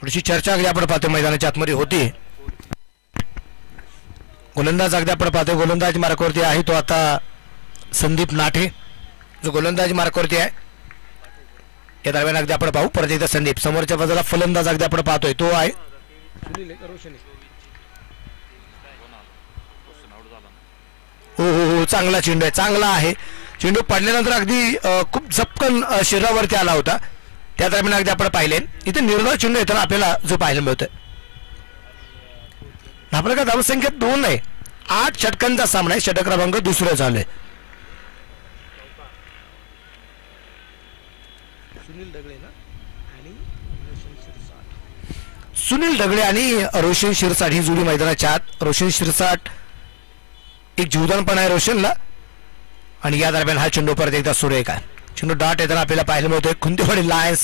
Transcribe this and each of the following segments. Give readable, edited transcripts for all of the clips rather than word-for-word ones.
थोडीशी चर्चा अगदी आपण पाहतो मैदानाच्या आतमध्ये होती. गोलंदाज अगदी आपण पाहतो गोलंदाज मार्कावरती आहे तो आता संदीप नाठे जो गोलंदाज मार्कावरती आहे. या दरम्यान अगदी आपण पाहू परत एकदा संदीप समोरच्या बाजूला फलंदाज अगदी आपण पाहतोय तो आहे हो हो हो चांगला चेंडू आहे चांगला आहे. चेंडू पडल्यानंतर अगदी खूप झपकन शरीरावरती आला होता. त्या दरम्यान अगदी आपण पाहिले इथे निर्धाव चेंडू येताना आपल्याला जो पाहायला मिळतोय. आपल्याला धावसंख्या 2 आहे. 8 षटकांचा सामना आहे. षटक क्रमांक दुसरं झालंय. सुनील ढगळे आणि रोशन शिरसाट ही जोडी मैदानाच्या आत. रोशन शिरसाट एक जीवदान पण आहे रोशनला आणि या दरम्यान हा चेंडू परत एकदा सुरेख आहे. चेंडू डाट येताना आपल्याला पाहायला मिळतोय. खुंदेवाडी लायन्स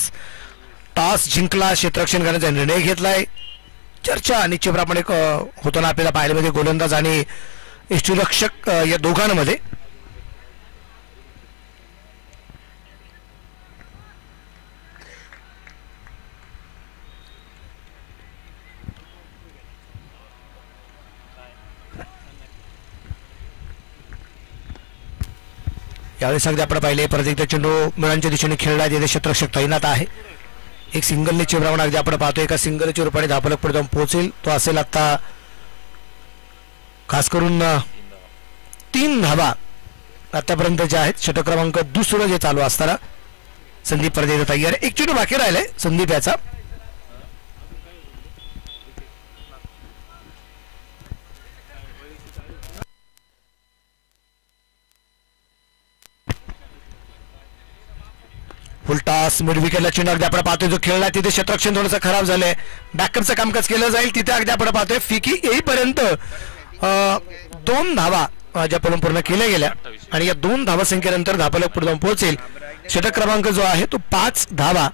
टॉस जिंकला क्षेत्ररक्षण करण्याचा निर्णय घेतलाय. चर्चा निश्चितप्रमाणे होताना आपल्याला पाहायला मिळते गोलंदाज आणि यष्टीरक्षक या दोघांमध्ये. यावेळेस अगदी आपण पाहिले परत एकदा चेंडू मुलांच्या दिशेने खेळला तिथे क्षेत्ररक्षक तैनात आहे. एक सिंगल चे प्रमाण अगदी आपण पाहतो एका सिंगलच्या रूपाने धापलक पुढे जाऊन पोहोचेल तो असेल आता खास करून 3 धावा आतापर्यंत जे आहेत. षटक क्रमांक दुसरं जे चालू असताना संदीप परत एकदा तयार. एक चेंडू बाकी राहिलाय संदीप याचा. फुलटॉस मिड विकेटला चेंडू अगदी आपण पाहतोय जो खेळला तिथे क्षेत्ररक्षण थोडंसं खराब झालंय. बॅकअपचं कामकाज केलं जाईल तिथे अगदी आपण पाहतोय फिकी येईपर्यंत 2 धावा ज्या पूर्ण केल्या गेल्या आणि या 2 धावा संख्येनंतर धापलक पुढे जाऊन पोहोचेल. षटक क्रमांक जो आहे तो 5 धावा.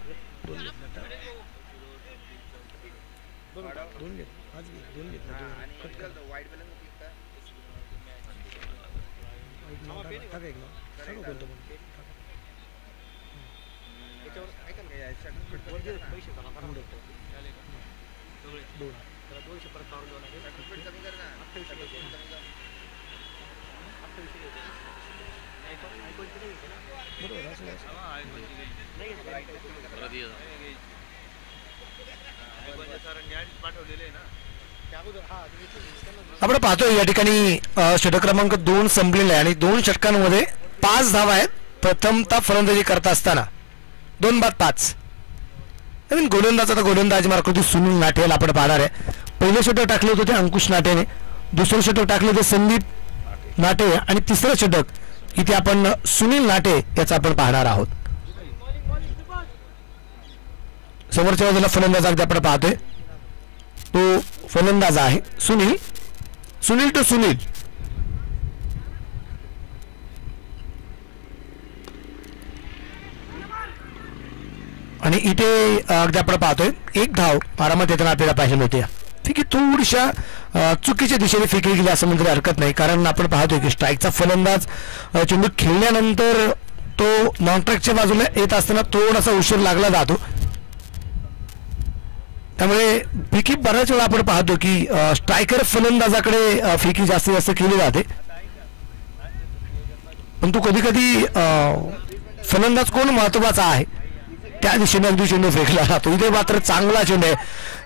आपण पाहतोय या ठिकाणी षटक क्रमांक 2 संपलेला आहे आणि 2 षटकांमध्ये 5 धावा आहेत. प्रथमतः फलंदाजी करत असताना 2 बाद 5. नवीन गोलंदाज आता गोलंदाज मार्कावरती सुनील नाटे आपण पाहणार आहे. पहिले षटक टाकले होते अंकुश नाटेने, दुसरं षटक टाकले होते संदीप नाटे आणि तिसरं षटक इथे आपण सुनील नाटे याचा आपण पाहणार आहोत. समोरच्या बाजूला फलंदाज अगदी आपण पाहतोय तो फलंदाज आहे सुनील टू सुनील. आणि इथे अगदी आपण पाहतोय 1 धाव आरामात येताना आपल्याला पाहायला मिळते. फिकी थोडीशा चुकीच्या दिशेने फेकली गेली असं म्हणजे हरकत नाही कारण आपण पाहतोय की स्ट्राईकचा फलंदाज चेंडू खेळल्यानंतर तो नॉन ट्रॅकच्या बाजूला येत असताना थोडासा उशीर लागला जातो. त्यामुळे फिकी बऱ्याच वेळा आपण पाहतो की स्ट्रायकर फलंदाजाकडे फिकी जास्तीत जास्त केली जाते पण तो कधी कधी फलंदाज कोण महत्वाचा आहे त्या दिशेने अगदी चेंडू फेकला जातो. इथे मात्र चांगला चेंडू आहे.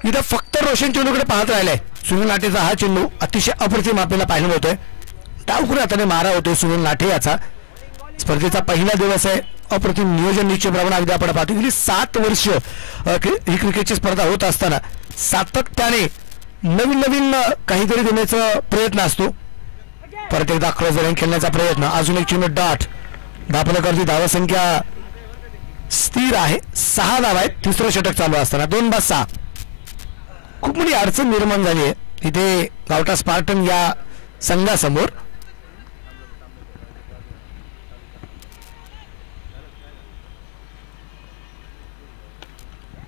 इथं फक्त रोशन चेंडूकडे पाहत राहिलाय. सुनील नाटेचा हा चेंडू अतिशय अप्रतिम आपल्याला पाहायला मिळतोय. डावखुऱ्या हाताने मारा होतोय सुनील नाटे याचा. स्पर्धेचा पहिला दिवस आहे. अप्रतिम नियोजन निश्चितप्रमाणे अगदी आपण पाहतो गेली 7 वर्ष ही क्रिकेटची स्पर्धा होत असताना सातत्याने नवीन काहीतरी देण्याचा प्रयत्न असतो. परत एकदा क्लोजर खेळण्याचा प्रयत्न. अजून एक चेंडू डाट धापलकरची धावा संख्या स्थिर आहे. 6 धावा आहेत. तिसरं षटक चालू असताना 2 बाद 6. खूप मोठी अडचण निर्माण झाली आहे इथे गावठा स्पार्टन या संघासमोर.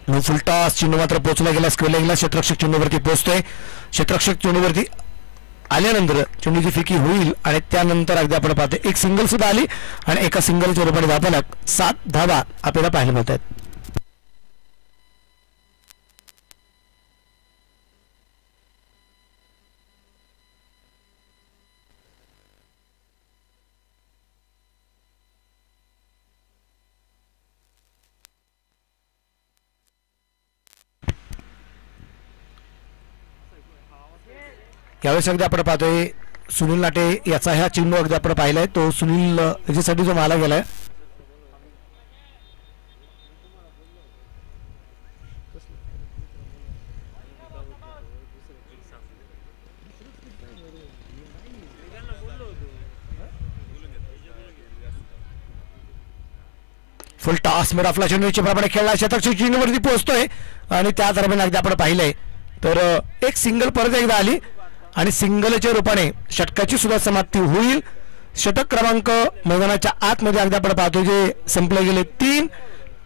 फुलटॉस चेंडू मात्र पोहोचला गेला स्क्वेअरला गेला. क्षेत्ररक्षक चेंडूवरती पोहोचतोय. क्षेत्ररक्षक चेंडूवरती आल्यानंतर चेंडूची फेकी होईल आणि त्यानंतर अगदी आपण पाहतो एक सिंगल सुद्धा आली आणि एका सिंगलच्या रूपाने धापलक 7 धावा आपल्याला पाहायला मिळत आहेत. यावेळेस अगदी आपण पाहतोय सुनील लाटे याचा ह्या चेंडू अगदी आपण पाहिलाय, तो सुनील याच्यासाठी जो मारला गेलाय. फुल टॉस मिड ऑफला चेंडूच्या प्रमाणे खेळला, शतक चेंडूवरती पोहोचतोय आणि त्या दरम्यान अगदी आपण पाहिलंय तर एक सिंगल परत एकदा आली आणि सिंगलच्या रूपाने षटकाची सुद्धा समाप्ती होईल. षटक क्रमांक मैदानाच्या आतमध्ये अगदी आपण पाहतो जे संपले गेले.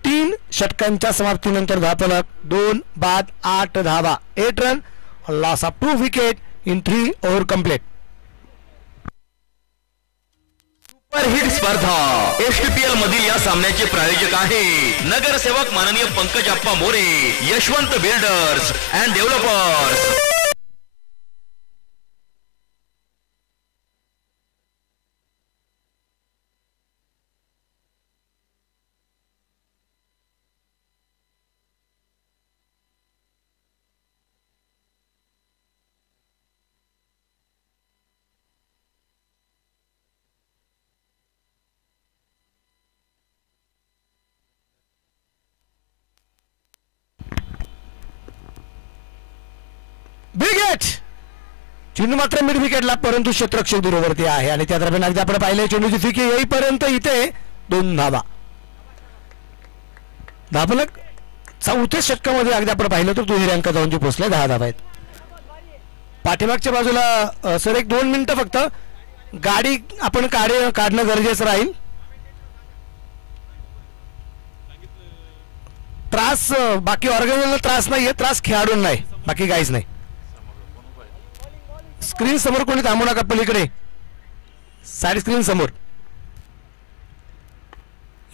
तीन षटकांच्या समाप्तीनंतर धापलक 2 बाद 8 धावा, 8 run, loss of 2 wicket in 3 over complete. Superhit स्पर्धा एसटीपीएल मधील या सामन्याचे प्रायोजक आहे नगरसेवक माननीय Pankaj Appa More, Yashwant builders and developers. Wicket चेंडू मात्र मिड विकेटला, परंतु क्षेत्ररक्षक दूरवरती आहे आणि त्या दरम्यान अगदी आपण पाहिले चेंडूची फिकी येईपर्यंत इथे 2 धावा. धाबलक चौथ्या षटकामध्ये अगदी आपण पाहिलं तर दुहेरी अंक जाऊन पोहोचले, 10 धावा आहेत. पाठीमागच्या बाजूला सर एक 2 मिनिटं फक्त गाडी आपण काढणं गरजेचं राहील. त्रास बाकी ऑर्गनायझरला त्रास नाहीये, त्रास खेळाडूंना नाही, बाकी काहीच नाही. स्क्रीन समोर कोणी थांबू नका, पलीकडे साइड स्क्रीन समोर.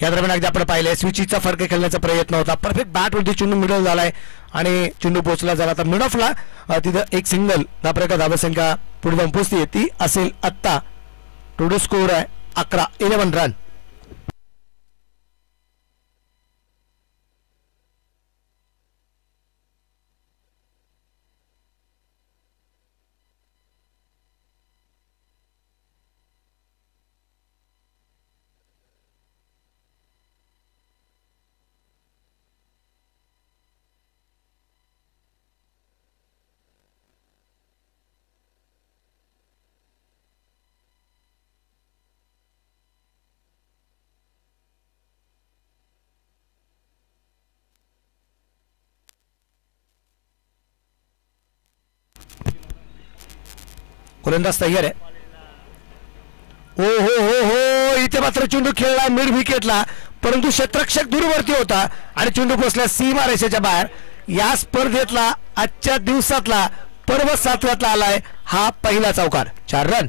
या दरम्यान अगदी आपण पाहिलंय स्विचीचा फरक खेळण्याचा प्रयत्न होता, परफेक्ट बॅट वरती चेंडू मिडल झालाय आणि चेंडू पोहोचला झाला. तर मिड ऑफला तिथं एक सिंगल धापरेका धावसंख्या पुढे जाऊन पोहोचते, ती असेल आत्ता. टोटल स्कोर आहे 11 रन. गोलंदाज तयार आहे. हो हो हो हो, इथे मात्र चेंडू खेळला मिड विकेटला, परंतु क्षेत्ररक्षक दूरवरती होता आणि चेंडू पोचला सीमा रेषेच्या बाहेर. या स्पर्धेतला आजच्या दिवसातला पर्व 7व्यातला आलाय हा पहिला चौकार, 4 रन.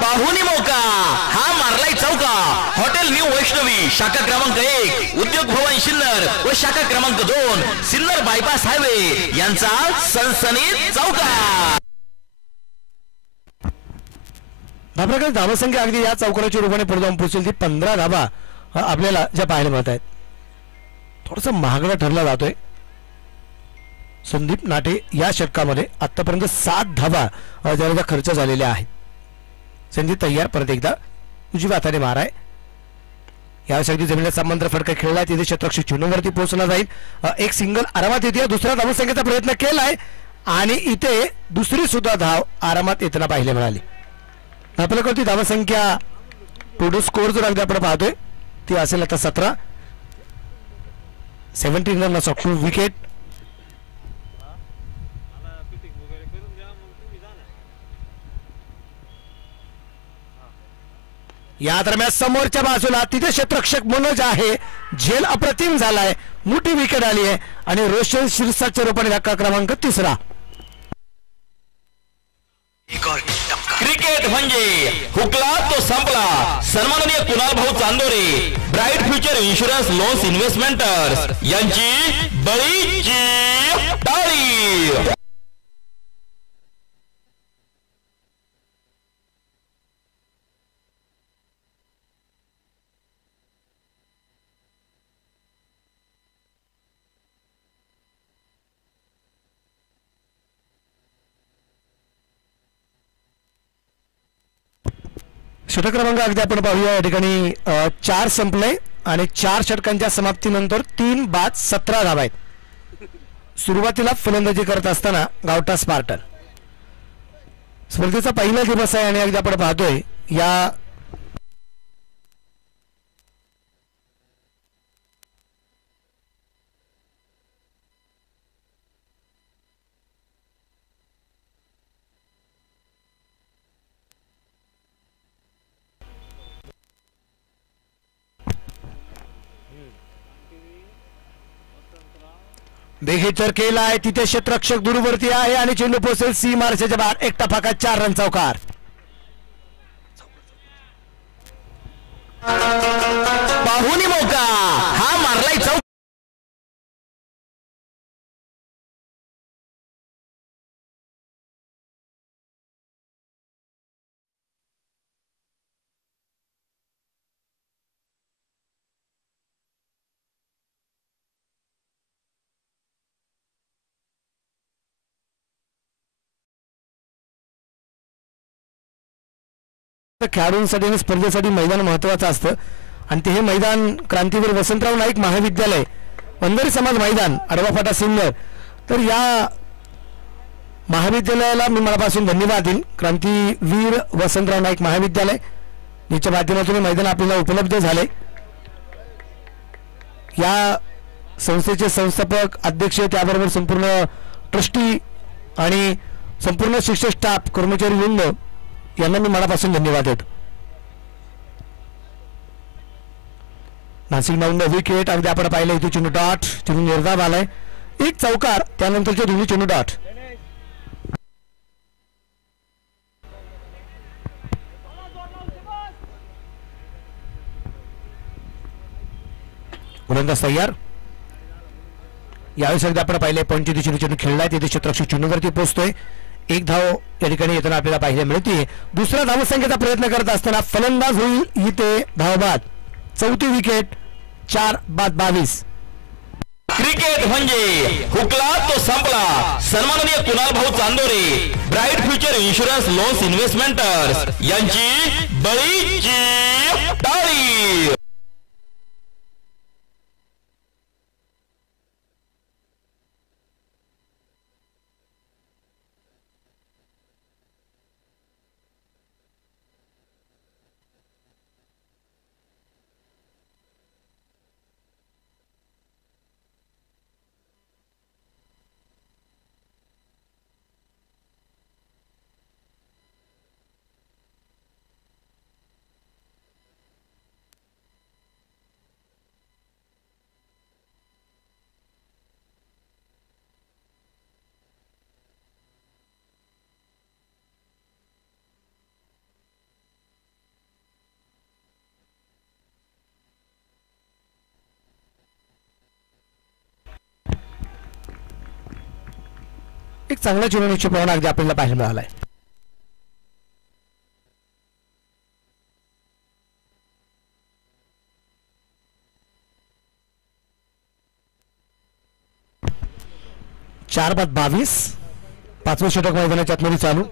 पाहुणी मौका हा मारलाय चौका. हॉटेल न्यू वैष्णवी शाखा क्रमांक 1, उद्योग भवन सिन्नर व शाखा क्रमांक 2 सिन्नर बायपास हायवे यांचा सनसनीत चौकार. धाबराकडे धावसंख्या अगदी या चौकाराच्या रूपाने पुढे जाऊन पोहोचेल, ती 15 धाबा आपल्याला ज्या पाहायला मिळत आहेत. थोडस महागडा ठरला जातोय. संदीप नाटे या षटकामध्ये आतापर्यंत 7 धाबा ज्याला खर्च झालेल्या आहेत. संदीप तयार, परत एकदा उजव्या हाताने माराय. या अगदी जमिनीला समांतर फटका खेळलाय, तिथे क्षेत्ररक्षक चेंडूवरती पोहोचला जाईल. एक सिंगल आरामात येते, दुसरा धावसंख्येचा प्रयत्न केलाय आणि इथे दुसरी सुद्धा धाव आरामात येताना पाहायला मिळाली. आपल्याकडची धावसंख्या टोटल स्कोर जर अगदी आपण पाहतोय ती असेल आता 17. 17 रन ऑफ 2 विकेट. या दरम्यान समोरच्या बाजूला तिथे क्षेत्ररक्षक मनोज आहे, झेल अप्रतिम झालाय, मोठी विकेट आली आहे आणि रोशन शिरसाटच्या रूपाने धक्का क्रमांक 3. क्रिकेट म्हणजे हुकला तो संपला. सन्माननीय Kunal Bhau Chandore, bright future insurance loans investmenters यांची बळीची टाळी. षटक क्रमांक अगदी आपण पाहूया या ठिकाणी 4 संपले आणि 4 षटकांच्या समाप्तीनंतर 3 बाद 17 धावा आहेत. सुरुवातीला फलंदाजी करत असताना गावठा स्पार्टन स्पर्धेचा पहिला दिवस आहे आणि अगदी आपण पाहतोय या बेघेचर केला आहे तिथे क्षेत्ररक्षक दूरवरती आहे आणि चेंडू पोहोचेल सी मार्शाच्या बाहेर. एकटा फाका 4 रन चौकार. पाहुणी मौका हा मारलाय चौकार. खेळाडूंसाठी आणि स्पर्धेसाठी मैदान महत्वाचं असतं आणि ते हे मैदान क्रांतीवीर वसंतराव नाईक महाविद्यालय वंजारी समाज मैदान आडवा फाटा सिन्नर. तर या महाविद्यालयाला मी मनापासून धन्यवाद देईन. क्रांतीवीर वसंतराव नाईक महाविद्यालय याच्या माध्यमातून मैदान आपल्याला उपलब्ध झाले. या संस्थेचे संस्थापक अध्यक्ष त्याबरोबर संपूर्ण ट्रस्टी आणि संपूर्ण शिक्षक स्टाफ कर्मचारी वृंद यांना मी मनापासून धन्यवाद देतो. नाशिक नाऊन विकेट अगदी आपण पाहिलं इथे चेंडू डॉट चेंडू निर्धाव आलाय. एक चौकार त्यानंतरचे दोन्ही चेंडू डॉट. गोलंदाज तयार. यावेळेस अगदी आपण पाहिले पंच चेंडू खेळलाय तिथे क्षेत्ररक्षक चेंडूवरती पोहोचतोय. एक धाव या ठिकाणी येताना आपल्याला पाहायला मिळते. दुसरा धावसंख्येचा प्रयत्न करत असताना फलंदाज होईल इथे धावबाद. चौथी विकेट 4 बाद 22. क्रिकेट म्हणजे हुकला तो संपला. सन्माननीय Kunal Bhau Chandore bright future insurance loans investmenters यांची बळीची टाळी. एक चांगला चेंडू निश्चित प्रमाणात अगदी आपल्याला पाहायला मिळालाय. चार बाद 22. 5वं षटक मैदानाच्या आतमध्ये चालू.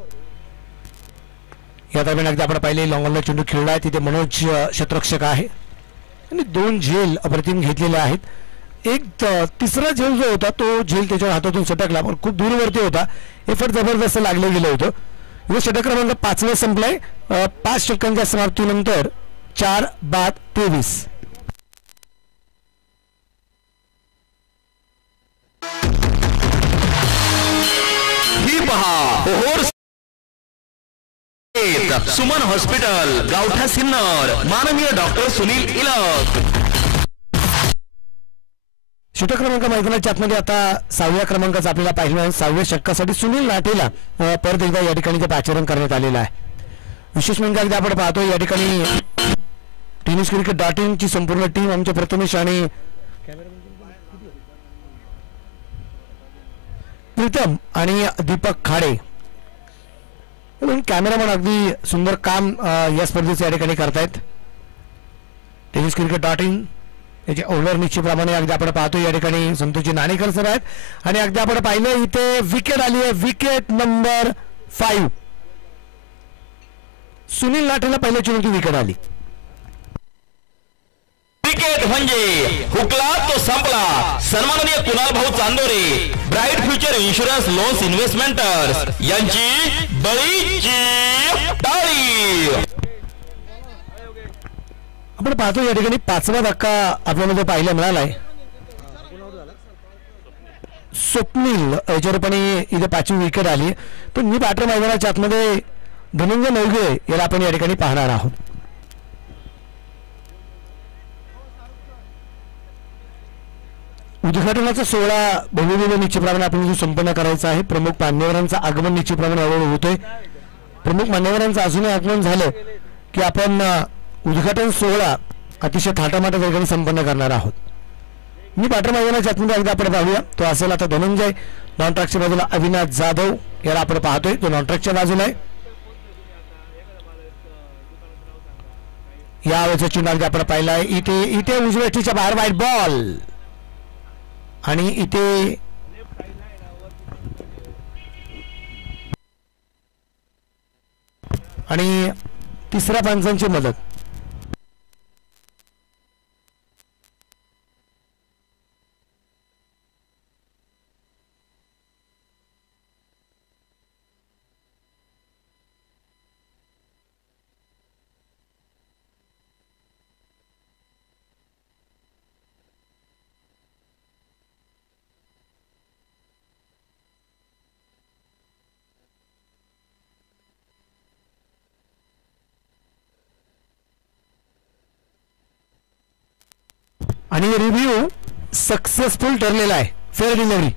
या दरम्यान अगदी आपण पाहिले लॉंगॉनला चेंडू खेळलाय तिथे मनोज क्षेत्ररक्षक आहे आणि 2 झेल अप्रतिम घेतलेले आहेत. एक तिसरा झेल जो होता तो झेल त्याच्या हातातून सटकला पण खूप दूरवरती होता. एफर्ट जबरदस्त लागले गेलं होतं. हे षटक क्रमांक 5वं संपलंय. 5 षटकांच्या समाप्तीनंतर 4 बाद 23. ही पहा सुमन हॉस्पिटल गावठा सिन्नर माननीय डॉक्टर सुनील इलक. षटक क्रमांक मैदानाच्या आतमध्ये आता 6व्या क्रमांकाचा आपल्याला पाहिजे. 6व्या षटकासाठी सुनील नाटेला परत एकदा या ठिकाणी पाचारण करण्यात आलेलं आहे. विशेष म्हणजे अगदी आपण पाहतो या ठिकाणी टेनिस क्रिकेट .in ची संपूर्ण टीम आमच्या प्रथमेश आणि प्रीतम आणि दीपक खाडे कॅमेरामन अगदी सुंदर काम या स्पर्धेचे या ठिकाणी करतायत. टेनिस क्रिकेट .in याचे ओनर निश्चितप्रमाणे अगदी आपण पाहतो या ठिकाणी संतोषजी नाणेकर सर आहेत आणि अगदी आपण पाहिलं इथे विकेट आली आहे. Wicket number 5. सुनील लाटेला पहिल्या चेंडूची विकेट आली. क्रिकेट म्हणजे हुकला तो संपला. सन्माननीय Kunal Bhau Chandore, bright future insurance loans investmenters यांची बळीची टाळी. आपण पाहतो या ठिकाणी 5वा धक्का आपल्याला पाहायला मिळालाय. स्वप्नील याच्यावरपणे इथे 5वी विकेट आली. तर मी बॅटर मैदानाच्या आतमध्ये धनंजय नवगे याला आपण या ठिकाणी पाहणार आहोत. उद्घाटनाचा सोहळा भव्यदिव्य निश्चितप्रमाणे आपण संपन्न करायचा आहे. प्रमुख मान्यवरांचं आगमन निश्चितप्रमाणे हळूहळू होतोय. प्रमुख मान्यवरांचं अजूनही आगमन झालं की आपण उद्घाटन सोहळा अतिशय थाटामाटा ठिकाणी संपन्न करणार आहोत. मी बॅटर मैदानाच्या आतमध्ये एकदा आपण पाहूया. तो असेल आता धनंजय. नॉन ट्रॅकच्या बाजूला अविनाश जाधव याला आपण पाहतोय. तो नॉन ट्रॅकच्या बाजूला आहे. या वेळेचा चेंडू आपण पाहिला आहे. इथे उजव्या टीच्या बाहेर वाईट बॉल आणि इथे आणि तिसऱ्या पंचांची मदत. आणि रिव्ह्यू सक्सेसफुल ठरलेला आहे. Fair delivery.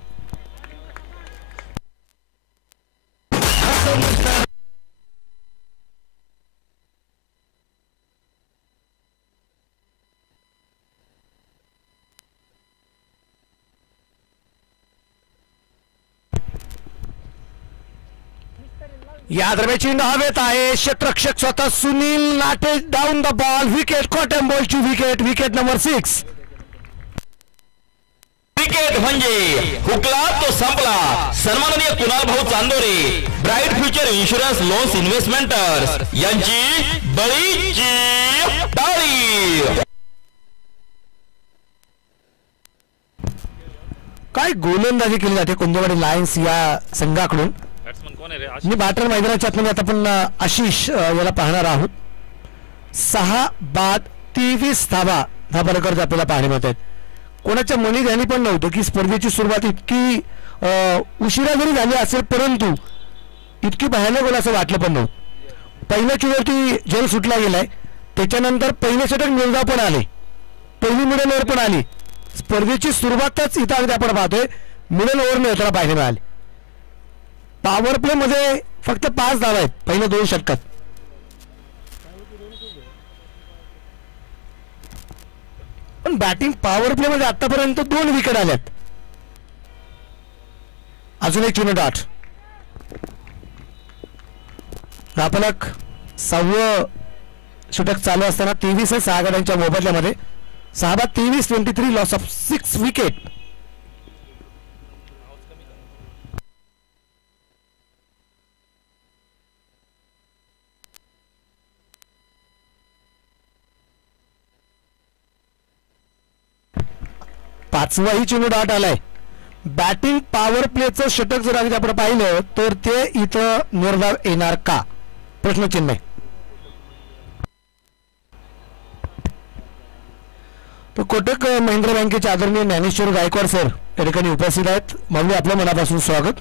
या दरम्यान चेंडू हवेत आहे. षटरक्षक स्वतः Sunil Late down the ball. Wicket. Caught and बॉलची विकेट. Wicket number 6. क्रिकेट म्हणजे हुकला तो संपला. सन्माननीय Kunal Bhau Chandore, bright future insurance loans investmenters यांची बळीची टाळी. काय गोलंदाजी केली जाते कुंदेवाडी लायन्स या संघाकडून. मी बॅटर मैदानाच्या आतमध्ये आता आपण आशिष याला पाहणार आहोत. 6 बाद 23 धावा हा प्रकार आपल्याला पाहायला मिळत आहेत. कोणाच्या मनी ध्यानी पण नव्हतं की स्पर्धेची सुरुवात इतकी उशिरा जरी झाली असेल परंतु इतकी भयानक होईल असं वाटलं पण नव्हतं. पहिल्या चेंडूवरती जल सुटला गेलाय. त्याच्यानंतर पहिले षटक निर्धाव पण आले. पहिली मिडल ओव्हर पण आली. स्पर्धेची सुरुवातच इथं अगदी आपण पाहतोय मिडल ओव्हर मिळताना पाहायला मिळाली. पॉवर प्ले मध्ये फक्त 5 धावा आहेत पहिल्या 2 षटकात. पण बॅटिंग पॉवर प्ले मध्ये आतापर्यंत 2 विकेट आल्यात. अजून एक चेंडू डाट. धापलक 6वं षटक चालू असताना 23-6 गड्यांच्या मोबदल्यामध्ये 6 बाद 23 23 लॉस ऑफ 6 विकेट. पाचवाही चेंडू डाट आलाय. बॅटिंग पॉवर प्लेचं षटक जर आधी आपण पाहिलं तर ते इथं निर्धाव येणार का प्रश्नचिन्ह आहे. तर कोटक महिंद्रा बँकेचे आदरणीय ज्ञानेश्वर गायकवाड सर या ठिकाणी उपस्थित आहेत. माऊली आपलं मनापासून स्वागत.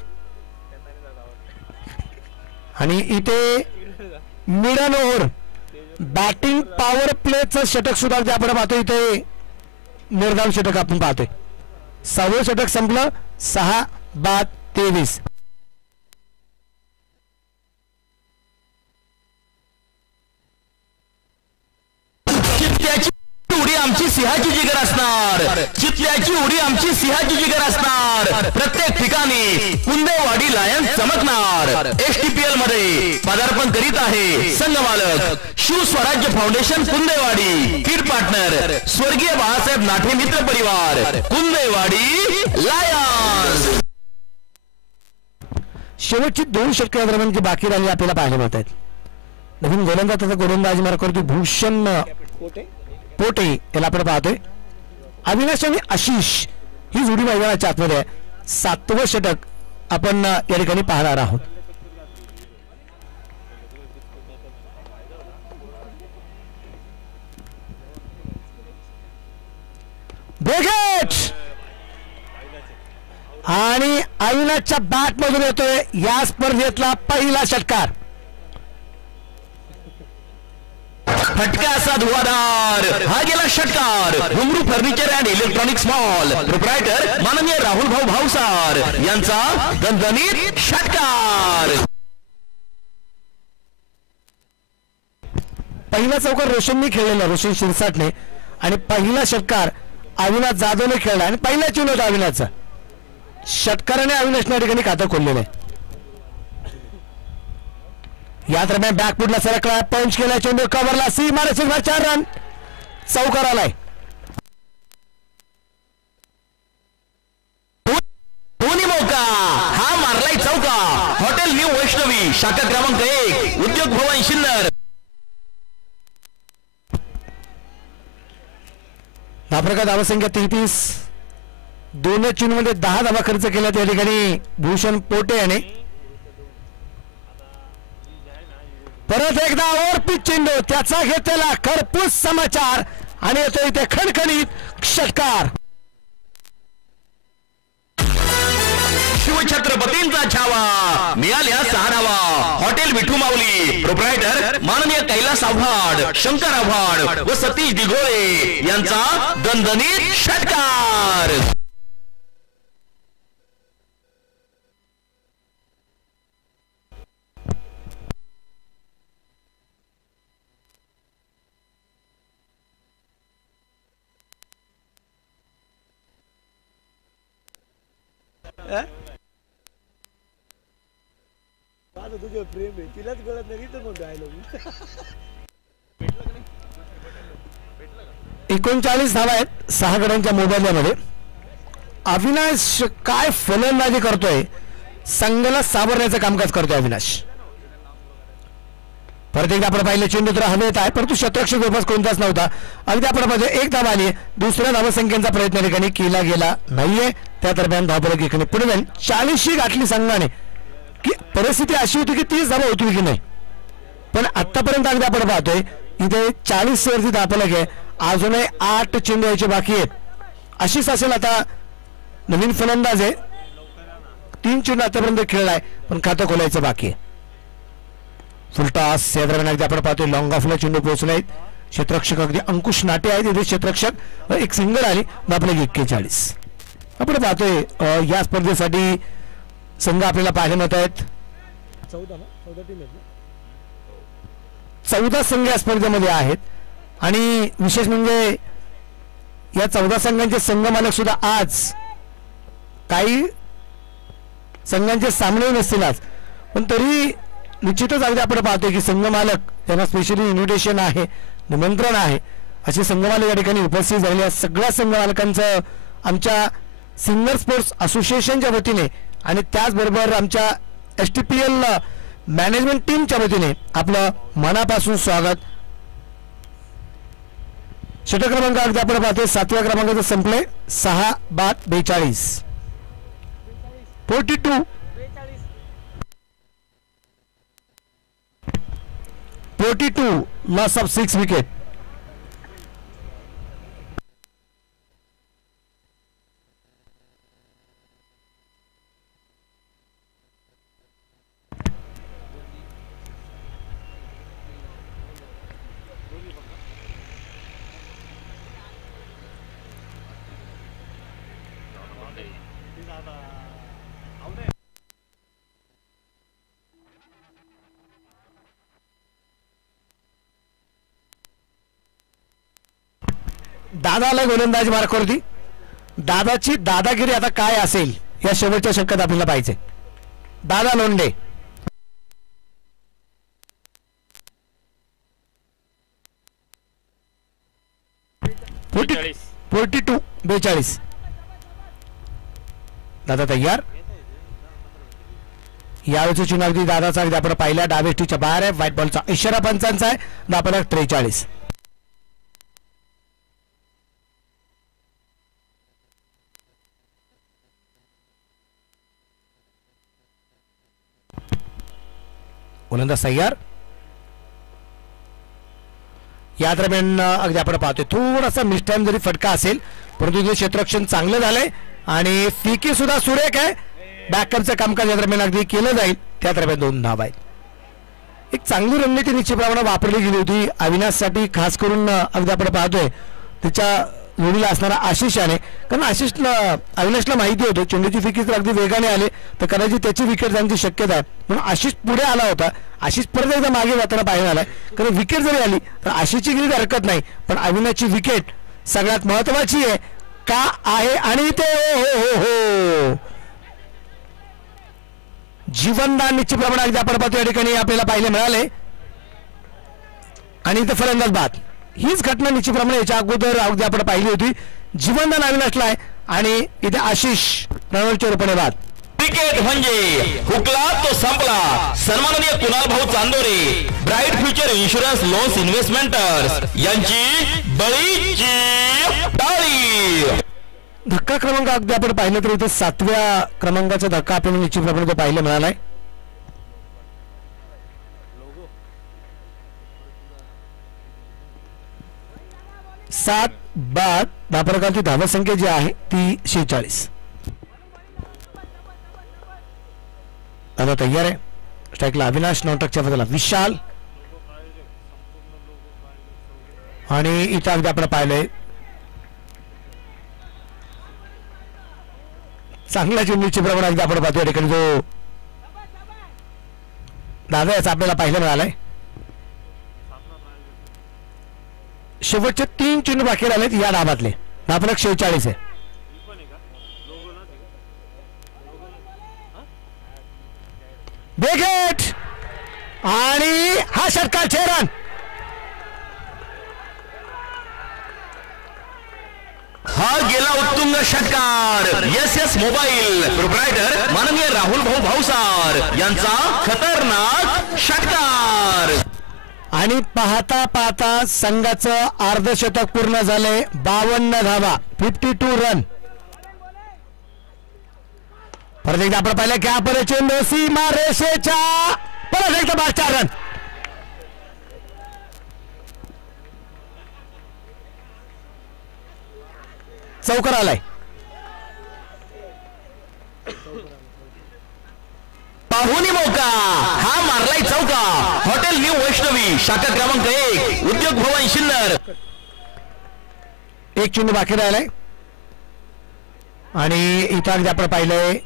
आणि इथे मिडल ओव्हर बॅटिंग पॉवर प्लेचं षटक सुद्धा जे आपण पाहतो इथे निर्धाव षटक आपण पाहतोय. 6वं षटक संपलं. 6 बाद 23. चित्त्याची उडी आमची सिंहाची जिगर असणार. चित्त्याची उडी आमची सिंहाची जिगर असणार. प्रत्येक ठिकाणी कुंदेवाडी लायन्स चमकणार. STPL मध्ये पदार्पण करीत आहे संघमालक शिव स्वराज्य फाउंडेशन कुंदेवाडी. किड पार्टनर स्वर्गीय बाळासाहेब नाठे मित्र परिवार कुंदेवाडी लायन्स. शेवटची 2 षटके दरम्यान जी बाकी राहिली आपल्याला पाहायला मिळत आहेत. नवीन गोलंदाज त्याचा गोलंदाजी मार्ग करतो भूषण पोटे याला आपण पाहतोय. अविनाश आणि आशिष ही जोडी मैदानाच्या आतमध्ये आहे. 7वं षटक आपण या ठिकाणी पाहणार आहोत. आणि अविनाशच्या बॅट मधून येतोय या स्पर्धेतला पहिला षटकार. फटका असा धुवाधार हा गेला षटकार. घुंगरू furniture and electronics mall proprietor माननीय राहुल भाऊ भावसार यांचा दणदणीत षटकार. पहिला चौकार रोशनने खेळलेला, रोशन शिरसाटने, आणि पहिला षटकार अविनाश जाधवने खेळला आणि पहिला चेंडू होता अविनाशचा. षटकाराने अविनाशने या ठिकाणी खातं खोललेलं आहे. या दरम्यान बॅकफुटला सरकला, पंच केला, चेंडू कव्हरला, सी मारे 4 रन, चौकार आलाय. धोनी मौका हा मारलाय चौका. हॉटेल न्यू वैष्णवी शाखा क्रमांक 1 उद्योग भवन शिन्नर. धाप्रका धावसंख्या 33, दोन चेंडूमध्ये 10 धावा खर्च केला त्या ठिकाणी भूषण पोटे याने. परत एकदा ओव्हरपिच चेंडू, त्याचा घेतलेला खरपूस समाचार आणि येतो इथे खणखणीत षटकार. शिवछत्रपतींचा छावा मिळाल्या 6 धावा. हॉटेल विठू माऊली प्रोप्रायटर माननीय कैलास आव्हाड, शंकर आव्हाड व सतीश दिघोळे यांचा दणदणीत षटकार. तुझे प्रेम आहे तिलाच कळत नाही तर मग गायलो. 39 धावा आहेत 6 गड्यांच्या मोबाईलमध्ये. अविनाश काय फलंदाजी करतोय, संघाला सावरण्याचं कामकाज करतोय अविनाश. परत एकदा आपण पाहिलं चेंडू तर हवेत आहे, परंतु शतरक्षक जवळपास कोणताच नव्हता. अगदी आपण मध्ये 1 धाव आली. दुसऱ्या धावसंख्येचा प्रयत्न ठिकाणी केला गेला नाहीये. त्या दरम्यान धावफलक इकडे पुढे जाईल. 40 गाठली संघाने, की परिस्थिती अशी होती की 30 धावा होती की नाही, पण आतापर्यंत अगदी आपण पाहतोय इथे 40 वरती धावफलक आहे. अजूनही 8 चेंडू यायचे बाकी आहेत. अशीच असेल आता. नवीन फलंदाज आहे, 3 चेंडू आतापर्यंत खेळलाय पण खातं खोलायचं बाकी आहे. फुलटॉस या दरम्यान अगदी आपण पाहतोय लॉंग ऑफला चेंडू पोहोचलाय. क्षेत्ररक्षक अगदी अंकुश नाटे आहेत इथे क्षेत्ररक्षक. एक सिंगल आली आपल्याला 41. आपण पाहतोय या स्पर्धेसाठी संघ आपल्याला पाहायला मिळत आहेत. 14 टीम आहेत. 14 संघ या स्पर्धेमध्ये आहेत. आणि विशेष म्हणजे या 14 संघांचे संघ मालक सुद्धा आज, काही संघांचे सामने नसतील आज, पण तरी निश्चितच अगदी आपण पाहतोय की संघ मालक त्यांना स्पेशली इन्व्हिटेशन आहे, निमंत्रण आहे, असे संघ मालक या ठिकाणी उपस्थित झालेले आहेत. सगळ्या संघ मालकांचं आमच्या सिन्नर स्पोर्ट्स असोसिएशनच्या वतीने आणि त्याचबरोबर आमच्या STPL मॅनेजमेंट टीमच्या वतीने आपलं मनापासून स्वागत. षटक क्रमांक अगदी आपण पाहतोय 7व्या क्रमांकाचं संपलंय. 6 बाद 42, 42 लॉस ऑफ 6 विकेट. दादाला गोलंदाजी मार्कावरती. दादाची दादागिरी आता काय असेल या शेवटच्या षटकात आपल्याला पाहिजे. दादा लोंढे 42. दादा तयार. यावेळेचा चेंडू अगदी दादाचा अगदी आपण पाहिला डावेष्टीच्या बाहेर आहे. व्हाईट बॉलचा इशारा पंचांचा आहे. 10-43. गोलंदाज तयार. या दरम्यान अगदी आपण पाहतोय थोडासा मिसटाईम जरी फटका असेल परंतु इथे क्षेत्ररक्षण चांगलं झालंय आणि फिकी सुद्धा सुरेख आहे. बॅकअपचं कामकाज या दरम्यान अगदी केलं जाईल. त्या दरम्यान 2 धावा आहेत. एक चांगली रणनीती निश्चितप्रमाणे वापरली गेली होती अविनाशसाठी, खास करून अगदी आपण पाहतोय त्याच्या जोडीला असणारा आशिष याने. कारण अविनाशला माहिती होतं चेंडूची फिकी जर अगदी वेगाने आले तर कदाचित त्याची विकेट जाण्याची शक्यता आहे. म्हणून आशिष पुढे आला होता. आशिष परत एकदा मागे जाताना पाहायला आलाय. कारण विकेट जरी आली तर आशिषची गेली हरकत नाही, पण अविनाशची विकेट सगळ्यात महत्वाची आहे का आहे. आणि ते हो जीवनदान निश्चितप्रमाणे अगदी आपण पाहतो या ठिकाणी आपल्याला पाहायला मिळाले. आणि इथं फलंदाज बाद. हीच घटना निश्चितप्रमाणे याच्या अगोदर अगदी आपण पाहिली होती. जीवनदान अविनाशला आहे आणि इथे आशिष रणवीरच्या रूपाने बाद. क्रिकेट म्हणजे हुकला तो संपला. सन्माननीय Kunal Bhau Chandore, bright future insurance loans investmenters यांची बळीची टाळी. धक्का क्रमांक अगदी आपण पाहिलं तर इथे 7व्या क्रमांकाचा धक्का आपल्याला निश्चितप्रमाणे तो पाहायला मिळालाय. सात बाद. धापरकांची धावसंख्या जी आहे ती 46. आता तयार आहे. स्ट्राईकला अविनाश, नॉटकच्या बदला विशाल. आणि इथं अगदी आपण पाहिलंय चांगला चेंडूची प्रमाण अगदी आपण पाहतो या ठिकाणी जो दादा याचा आपल्याला पाहायला मिळालाय. शेवटचे 3 चेंडू बाकी राहिलेत या डावातले. धापरक 46 आहे. बेगेट आणि हा षटकार 6 रन. हा गेला उत्तुंग षटकार. एस मोबाईल प्रोप्रायटर माननीय राहुल भाऊ भाऊसार यांचा खतरनाक षटकार. आणि पाहता पाहता संघाचं अर्धशतक पूर्ण झाले. 52 धावा, 52 रन. परत एकदा आपण पाहिलं की आपण चेंडू सीमा रेषेच्या परत एकदा 4 रन. चौकार आलाय. पाहुणी मौका हा मारलाय चौका. हॉटेल न्यू वैष्णवी शाखा क्रमांक 1 उद्योग भवन शिन्नर. एक चेंडू बाकी राहिलाय आणि इथं अगदी आपण पाहिलंय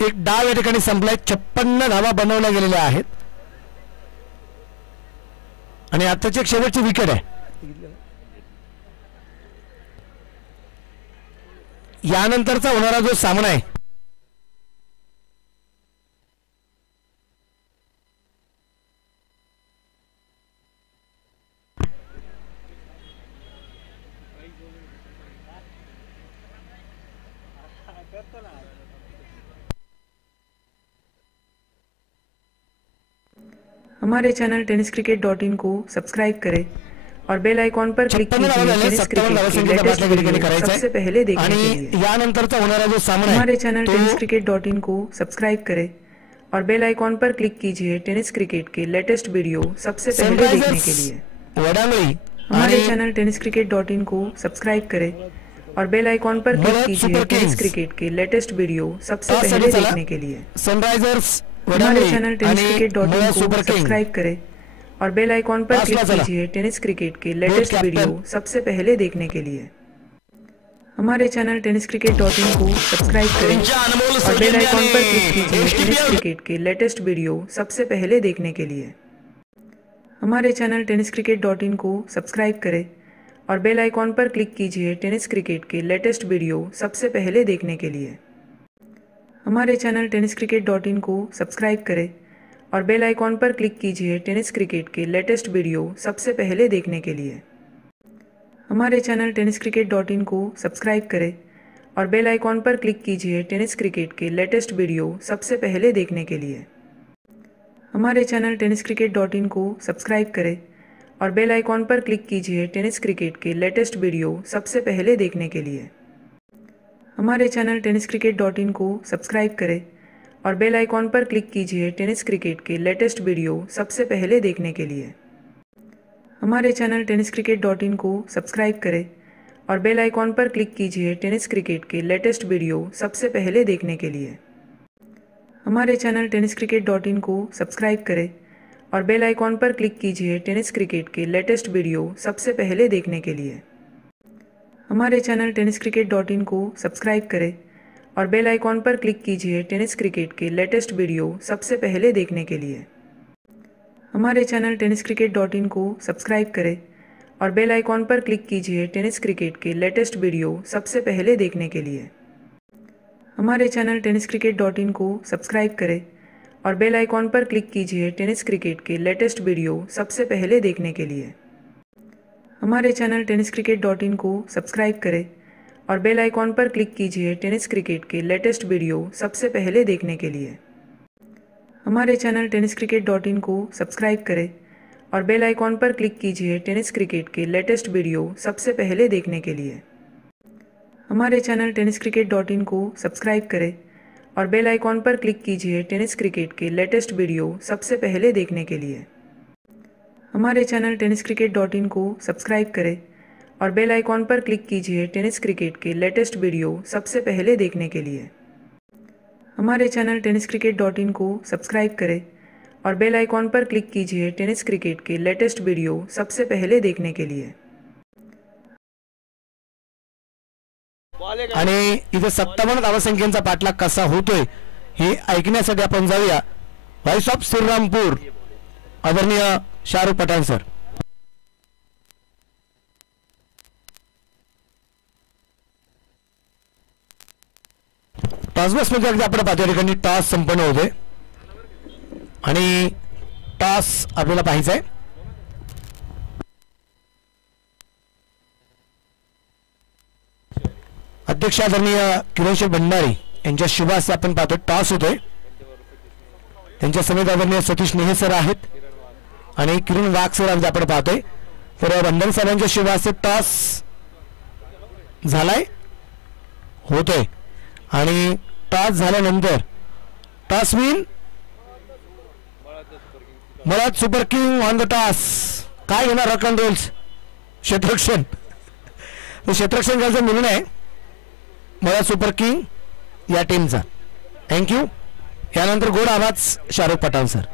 एक डाव या ठिकाणी संपलाय. 56 धावा बनवल्या गेलेल्या आहेत आणि आताची एक शेवटची विकेट आहे. यानंतरचा होणारा जो सामना आहे हमारे चैनल tenniscricket.in को सब्सक्राइब करें और बेल आइकॉन पर क्लिक कीजिए टेनिस क्रिकेट की लेटेस्ट वीडियो सबसे पहले देखने के लिए. यानंतरचा होणारा जो सामना आहे हमारे चैनल tenniscricket.in को सब्सक्राइब करें और बेल आइकॉन पर क्लिक कीजिए टेनिस क्रिकेट की लेटेस्ट वीडियो सबसे पहले देखने के लिए. वडांगळी. हमारे चैनल tenniscricket.in को सब्सक्राइब करें और बेल आइकॉन पर क्लिक कीजिए टेनिस क्रिकेट की लेटेस्ट वीडियो सबसे पहले देखने के लिए. सनरायझर्स हमारे चैनल tenniscricket.in को सब्सक्राइब करें और बेल आइकॉन पर क्लिक कीजिए टेनिस क्रिकेट की लेटेस्ट वीडियो सबसे पहले देखने के लिए. हमारे चैनल tenniscricket.in को सब्सक्राइब करें और बेल आइकॉन पर क्लिक कीजिए टेनिस क्रिकेट की लेटेस्ट वीडियो सबसे पहले देखने के लिए. हमारे चैनल tenniscricket.in को सब्सक्राइब करें और बेल आइकॉन पर क्लिक कीजिए टेनिस क्रिकेट की लेटेस्ट वीडियो सबसे पहले देखने के लिए. हमारे चैनल tenniscricket.in को सब्सक्राइब करें और बेल आइकॉन पर क्लिक कीजिए टेनिस क्रिकेट के लेटेस्ट वीडियो सबसे पहले देखने के लिए। हमारे चैनल tenniscricket.in को सब्सक्राइब करें और बेल आइकॉन पर क्लिक कीजिए टेनिस क्रिकेट के लेटेस्ट वीडियो सबसे पहले देखने के लिए। हमारे चैनल tenniscricket.in को सब्सक्राइब करें और बेल आइकॉन पर क्लिक कीजिए टेनिस क्रिकेट के लेटेस्ट वीडियो सबसे पहले देखने के लिए। हमारे चैनल tenniscricket.in को सब्सक्राइब करें और बेल आइकॉन पर क्लिक कीजिए टेनिस क्रिकेट के लेटेस्ट वीडियो सबसे पहले देखने के लिए। हमारे चैनल tenniscricket.in को सब्सक्राइब करें और बेल आइकॉन पर क्लिक कीजिए टेनिस क्रिकेट के लेटेस्ट वीडियो सबसे पहले देखने के लिए। हमारे चैनल tenniscricket.in को सब्सक्राइब करें और बेल आइकॉन पर क्लिक कीजिए टेनिस क्रिकेट के लेटेस्ट वीडियो सबसे पहले देखने के लिए। हमारे चैनल tenniscricket.in को सब्सक्राइब करें और बेल आइकॉन पर क्लिक कीजिए टेनिस क्रिकेट के लेटेस्ट वीडियो सबसे पहले देखने के लिए। हमारे चैनल tenniscricket.in को सब्सक्राइब करें और बेल आइकॉन पर क्लिक कीजिए टेनिस क्रिकेट के लेटेस्ट वीडियो सबसे पहले देखने के लिए। हमारे चैनल tenniscricket.in को सब्सक्राइब करें और बेल आइकॉन पर क्लिक कीजिए टेनिस क्रिकेट के लेटेस्ट वीडियो सबसे पहले देखने के लिए। हमारे चैनल tenniscricket.in को सब्सक्राइब करें और बेल आइकॉन पर क्लिक कीजिए टेनिस क्रिकेट के लेटेस्ट वीडियो सबसे पहले देखने के लिए। हमारे चैनल tenniscricket.in को सब्सक्राइब करें और बेल आइकॉन पर क्लिक कीजिए टेनिस क्रिकेट के लेटेस्ट वीडियो सबसे पहले देखने के लिए। हमारे चैनल tenniscricket.in को सब्सक्राइब करें और बेल आइकॉन पर क्लिक कीजिए टेनिस क्रिकेट के लेटेस्ट वीडियो सबसे पहले देखने के लिए। हमारे चैनल tenniscricket.in को सब्सक्राइब करें और बेल आइकॉन पर क्लिक कीजिए टेनिस क्रिकेट के लेटेस्ट वीडियो सबसे पहले देखने के लिए। हमारे चैनल tenniscricket.in को सब्सक्राइब करें और बेल आइकॉन पर क्लिक कीजिए टेनिस क्रिकेट के लेटेस्ट वीडियो सबसे पहले देखने के लिए। आणि इथे 57 धावसंख्येचा पाठलाग कसा होतोय हे ऐकण्यासाठी आपण जाऊया व्हॉइस ऑफ श्रीरामपूर आदरणीय शाहरुख पठाण सर। टॉस मध्ये अगदी आपण पाहतो ठिकाणी टॉस संपन्न होतोय आणि टॉस आपल्याला पाहायचा आहे। अध्यक्ष आदरणीय किरणशेठ भंडारी यांच्या शुभ हस्ते आपण पाहतो टॉस होतोय। त्यांच्या समेत आदरणीय सतीश नेहे सर आहेत आणि किरण वाघ सर आपण पाहतोय। तर भंडारी साहेबांच्या शुभ हस्ते टॉस झालाय होतोय आणि टॉस झाल्यानंतर toss win Malad super king on the toss काय घेणार रॉक अँड रोल्स क्षेत्ररक्षण क्षेत्ररक्षण घ्यायचा निर्णय आहे मळद सुपर किंग या टीमचा। थँक्यू। यानंतर गोड आवाज शाहरुख पठाण सर।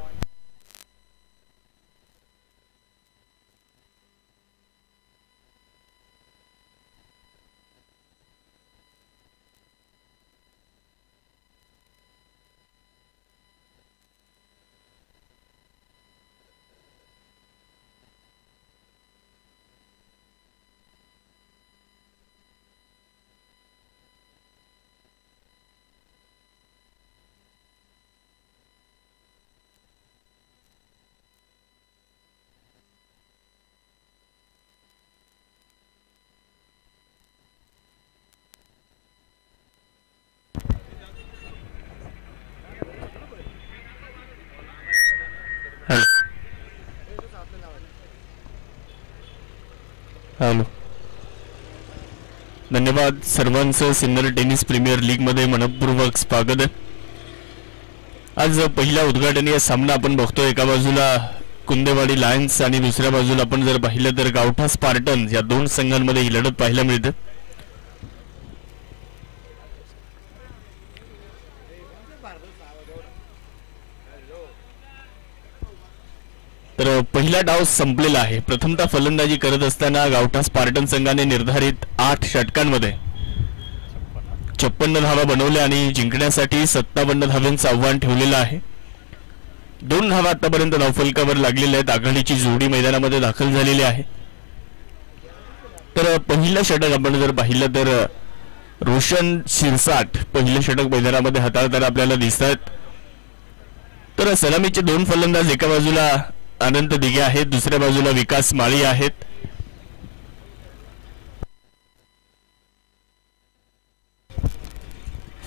हॅलो, धन्यवाद सर्वांचं सिनियर टेनिस प्रीमियर लीग मध्ये मनपूर्वक स्वागत आहे। आज पहिला उद्घाटनीय सामना आपण बघतोय। एका बाजूला कुंदेवाडी लायन्स आणि दुसऱ्या बाजूला आपण जर पाहिलं तर गावठा स्पार्टन्स या दोन संघांमध्ये ही लढत पाहायला मिळते। तर पहिला डाव संपलेला आहे। प्रथमतः फलंदाजी करत असताना गावठा स्पार्टन संघाने निर्धारित 8 षटकांमध्ये 56 धावा बनवल्या आणि जिंकण्यासाठी 57 धावांचं आव्हान ठेवलेलं आहे। 2 धावा आतापर्यंत धावफलकावर लागलेल्या आहेत। आघाडीची जोडी मैदानामध्ये दाखल झालेली आहे। तर पहिलं षटक आपण जर पाहिलं तर रोशन शिरसाट पहिलं षटक मैदानामध्ये हाताळताना आपल्याला दिसतात। तर सलामीचे 2 फलंदाज एका बाजूला अनंत दिघे आहेत, दुसऱ्या बाजूला विकास माळी आहेत.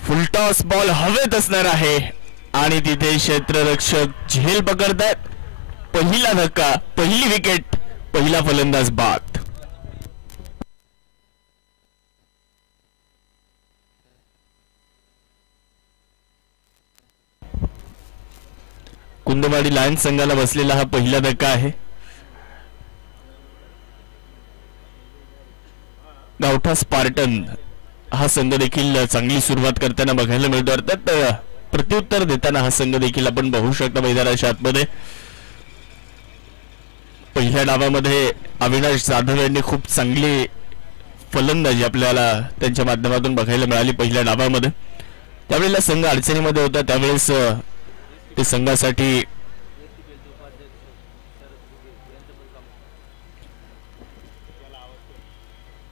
फुलटॉस बॉल हवेत असणार आहे आणि तिथे क्षेत्ररक्षक झेल पकडतात. पहिला धक्का, पहिली विकेट, पहिला फलंदाज बाद. कुंदवाडी लायन्स संघाला बसलेला हा पहिला धक्का आहे. गावठा स्पार्टन हा संघ देखील चांगली सुरुवात करताना बघायला मिळतो. अर्थात प्रत्युत्तर देताना हा संघ देखील आपण बघू शकता मैदानाच्या आतमध्ये. पहिल्या डावामध्ये अविनाश जाधव यांनी खूप चांगली फलंदाजी आपल्याला त्यांच्या माध्यमातून बघायला मिळाली पहिल्या डावामध्ये. त्यावेळेला संघ अडचणीमध्ये होता, त्यावेळेस ते संघासाठी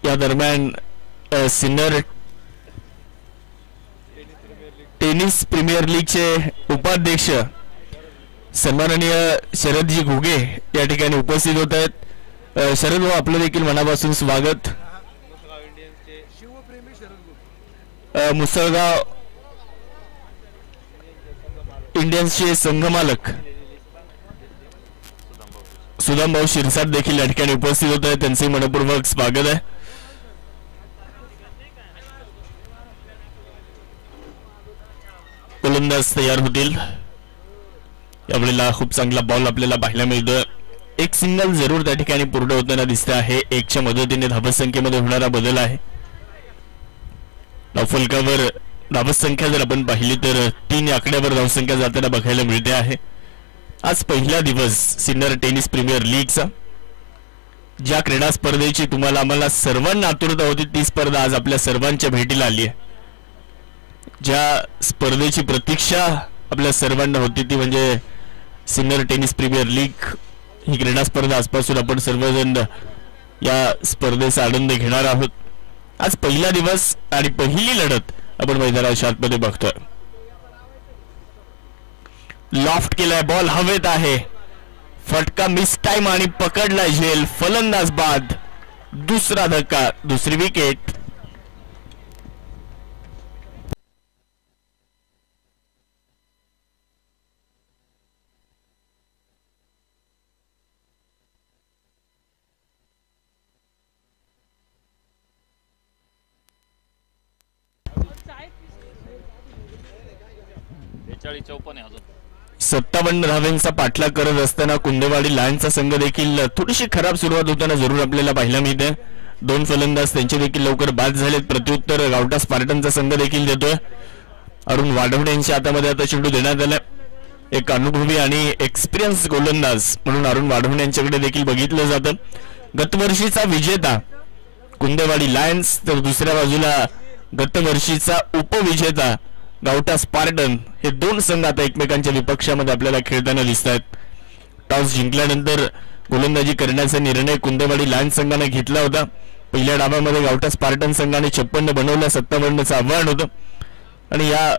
या दरम्यान सिनियर टेनिस प्रीमियर लीगचे उपाध्यक्ष सन्माननीय शरदजी घुगे या ठिकाणी उपस्थित होत आहेत. शरद भाऊ, आपलं देखील मनापासून स्वागत. मुसळगाव इंडियन्सचे संघमालक सुदाम भाऊ शिरसाट देखील या ठिकाणी उपस्थित होत आहेत, त्यांचे मनपूर्वक स्वागत आहे. गोलंदाज तयार होतील. यावेळेला खूप चांगला बॉल आपल्याला पाहायला मिळतोय. एक सिंगल जरूर त्या ठिकाणी पूर्ण होताना दिसत आहे. 1च्या मदतीने धावसंख्येमध्ये होणारा बदल आहे. धावफलकावर धावसंख्या जर आपण पाहिली तर 3 आकड्यावर धावसंख्या जाताना बघायला मिळते आहे. आज पहिला दिवस सिनियर टेनिस प्रीमियर लीगचा. ज्या क्रीडा स्पर्धेची तुम्हाला आम्हाला सर्वांना आतुरता होती ती स्पर्धा आज आपल्या सर्वांच्या भेटीला आली आहे. ज्या स्पर्धेची प्रतीक्षा आपल्या सर्वांना होती ती म्हणजे सिनियर टेनिस प्रीमियर लीग ही क्रीडा स्पर्धा. आजपासून आपण सर्वजण या स्पर्धेचा आनंद घेणार आहोत. आज पहिला दिवस आणि पहिली लढत आपण मैदानाच्या आतमध्ये बघतोय. लॉफ्ट केलाय, बॉल हवेत आहे, फटका मिस टाइम आणि पकडला झेल, फलंदाज बाद. दुसरा धक्का, दुसरी विकेट. अजून 57 धावांचा पाठलाग करत असताना कुंदेवाडी लायन्सचा संघ देखील थोडीशी खराब सुरुवात होताना जरूर आपल्याला पाहायला मिळते. 2 फलंदाज त्यांचे देखील लवकर बाद झालेत. प्रत्युत्तर गावठा स्पार्टनचा संघ देखील देतोय. अरुण वाढवणे यांच्या हातामध्ये आता चेंडू देण्यात आलाय. एक अनुभवी आणि एक्सपिरियन्स गोलंदाज म्हणून अरुण वाढवणे यांच्याकडे देखील बघितलं जातं. गतवर्षीचा विजेता कुंदेवाडी लायन्स तर दुसऱ्या बाजूला गतवर्षीचा उपविजेता गावठा स्पार्टन हे 2 संघ आता एकमेकांच्या विपक्षामध्ये आपल्याला खेळताना दिसत आहेत. टॉस जिंकल्यानंतर गोलंदाजी करण्याचा निर्णय कुंदेवाडी लायन्स संघाने घेतला होता. पहिल्या डावामध्ये गावठा स्पार्टन संघाने 56 बनवल्या, 57चं आव्हान होतं आणि या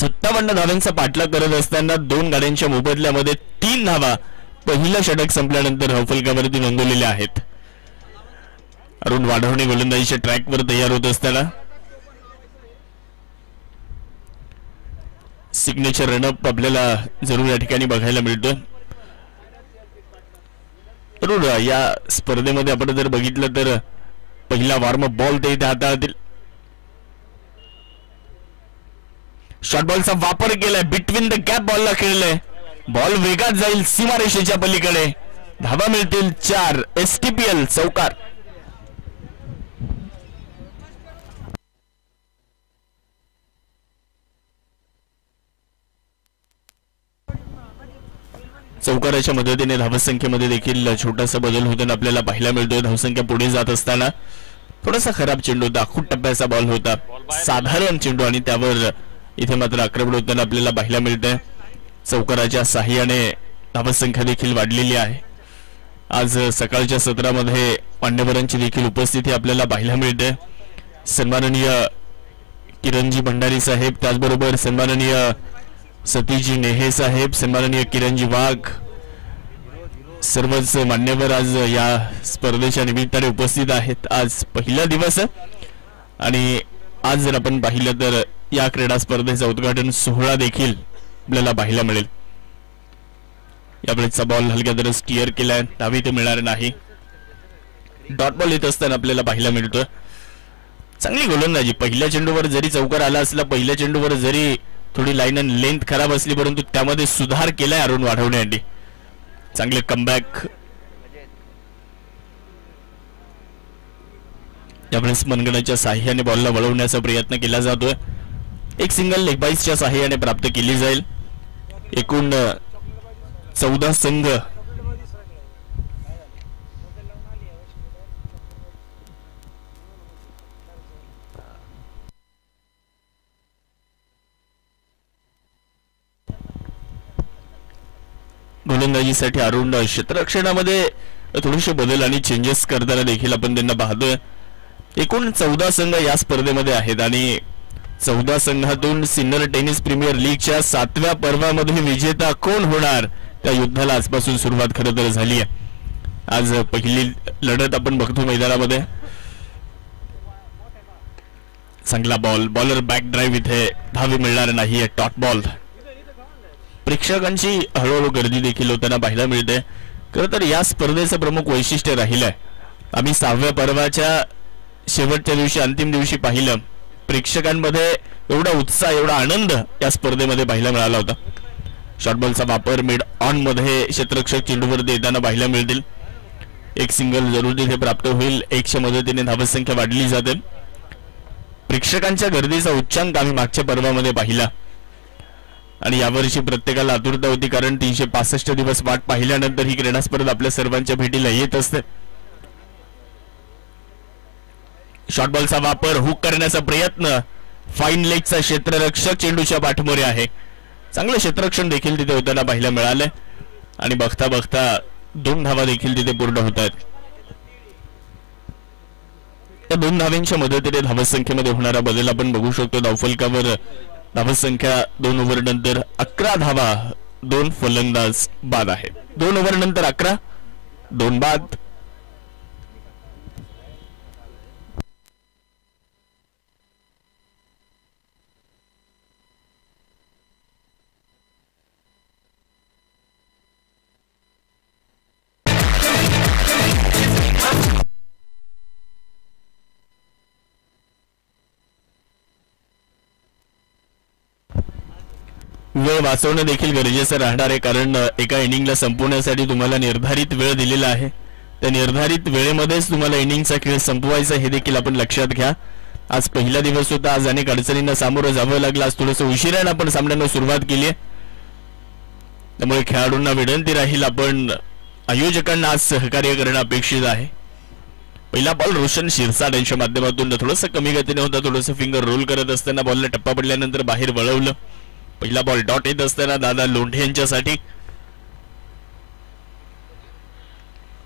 57 धावांचा पाठलाग करत असताना 2 गाड्यांच्या मोबदल्यामध्ये 3 धावा पहिलं षटक संपल्यानंतर धावफलकावरती नोंदवलेल्या आहेत. अरुण वाढवणे गोलंदाजीच्या ट्रॅकवर तयार होत असताना सिग्नेचर रनअप आपल्याला जरूर या ठिकाणी बघायला मिळतो. जरूर या स्पर्धेमध्ये आपण जर बघितलं तर पहिला वॉर्मअप बॉल ते इथे हाताळतील. शॉर्ट बॉलचा वापर केलाय, बिटवीन द गॅप बॉलला खेळलाय. बॉल वेगात जाईल सीमारेषेच्या पलीकडे. धावा मिळतील 4. STPL चौकार. चौकाराच्या मदतीने धावसंख्येमध्ये देखील छोटासा बदल होताना आपल्याला पाहायला मिळतोय. धावसंख्या पुढे जात असताना थोडासा खराब चेंडू होता, खूप टप्प्याचा बॉल होता, साधारण चेंडू आणि त्यावर इथे मात्र आक्रमण होताना आपल्याला पाहायला मिळतंय. चौकाराच्या साह्याने धावसंख्या देखील वाढलेली आहे. आज सकाळच्या सत्रामध्ये मान्यवरांची देखील उपस्थिती आपल्याला पाहायला मिळते. सन्माननीय किरणजी भंडारी साहेब, त्याचबरोबर सन्माननीय सतीजी नेहे साहेब, सन्माननीय किरणजी वाघ, सर्वच मान्यवर आज या स्पर्धेच्या निमित्ताने उपस्थित आहेत. आज पहिला दिवस आणि आज जर आपण पाहिलं तर या क्रीडा स्पर्धेचा उद्घाटन सोहळा देखील आपल्याला पाहायला मिळेल. यावेळेचा बॉल हलक्या दरच स्टिअर केलाय, धावी ते मिळणार नाही. डॉट बॉल येत असताना आपल्याला पाहायला मिळतोय. चांगली गोलंदाजी, पहिल्या चेंडूवर जरी चौकार आला असला, पहिल्या चेंडूवर जरी थोडी लाईन अँड लेंथ खराब असली, परंतु त्यामध्ये सुधार केलाय अरुण वाढवण्यासाठी. चांगले कमबॅक. यावेळेस मनगडाच्या साह्याने बॉलला वळवण्याचा प्रयत्न केला जातोय. एक सिंगल लेग बाईसच्या साह्याने प्राप्त केली जाईल. एकूण 14 संघ गोलंदाजीसाठी अरुण क्षेत्ररक्षणामध्ये थोडेसे बदल आणि चेंजेस करताना देखील आपण त्यांना पाहतोय. एकूण 14 संघ या स्पर्धेमध्ये आहेत आणि 14 संघातून सिनियर टेनिस प्रीमियर लीगच्या 7व्या पर्वामध्ये विजेता कोण होणार, त्या युद्धाला आजपासून सुरुवात खरं तर झाली आहे. आज पहिली लढत आपण बघतो मैदानामध्ये. चांगला बॉल, बॉलर बॅक ड्राईव्ह, इथे धावी मिळणार नाहीये. टॉट बॉल. प्रेक्षकांची हळूहळू गर्दी देखील होताना पाहायला मिळते. खरं तर या स्पर्धेचं प्रमुख वैशिष्ट्य राहिलंय, आम्ही 6व्या पर्वाच्या शेवटच्या दिवशी, अंतिम दिवशी पाहिलं, प्रेक्षकांमध्ये एवढा उत्साह, एवढा आनंद या स्पर्धेमध्ये पाहायला मिळाला होता. शॉर्टबॉलचा वापर मिड ऑन मध्ये क्षेत्ररक्षक चेंडूवर देताना पाहायला मिळतील. एक सिंगल जरूर तिथे प्राप्त होईल. 1च्या मदतीने धावसंख्या वाढली जाते. प्रेक्षकांच्या गर्दीचा उच्चांक आम्ही मागच्या पर्वामध्ये पाहिला आणि यावर्षी प्रत्येकाला आतुरता होती, कारण 365 दिवस वाट पाहिल्यानंतर ही क्रीडा स्पर्धा आपल्या सर्वांच्या भेटीला येत असते. शॉर्टबॉलचा वापर, हुक करण्याचा प्रयत्न, फाईन लेगचा क्षेत्ररक्षक चेंडूच्या पाठमोरे आहे. चांगलं क्षेत्ररक्षण देखील तिथे होताना पाहायला मिळालंय आणि बघता बघता 2 धावा देखील तिथे पूर्ण होत आहेत. त्या 2 धावांच्या मदतीने धावसंख्येमध्ये होणारा बदल आपण बघू शकतो. धावफलकावर धावसंख्या 2 ओव्हर नंतर 11 धावा, 2 फलंदाज बाद आहे. 2 ओव्हर नंतर 11, 2 बाद. वेळ वाचवणं देखील गरजेचं राहणार आहे, कारण एका इनिंगला संपवण्यासाठी तुम्हाला निर्धारित वेळ दिलेला आहे. त्या निर्धारित वेळेमध्येच तुम्हाला इनिंगचा खेळ संपवायचा हे देखील आपण लक्षात घ्या. आज पहिला दिवस होता, आज अनेक अडचणींना सामोरं जावं लागलं. आज थोडंसं उशिराने आपण सामन्यांना सुरुवात केली आहे, त्यामुळे खेळाडूंना विनंती राहील, आपण आयोजकांना आज सहकार्य करणं अपेक्षित आहे. पहिला बॉल रोशन शिरसाट यांच्या माध्यमातून थोडंसं कमी गतीने होता. थोडंसं फिंगर रोल करत असताना बॉलला टप्पा पडल्यानंतर बाहेर वळवलं. पहिला बॉल डॉट येत असताना दादा लोंढे यांच्यासाठी.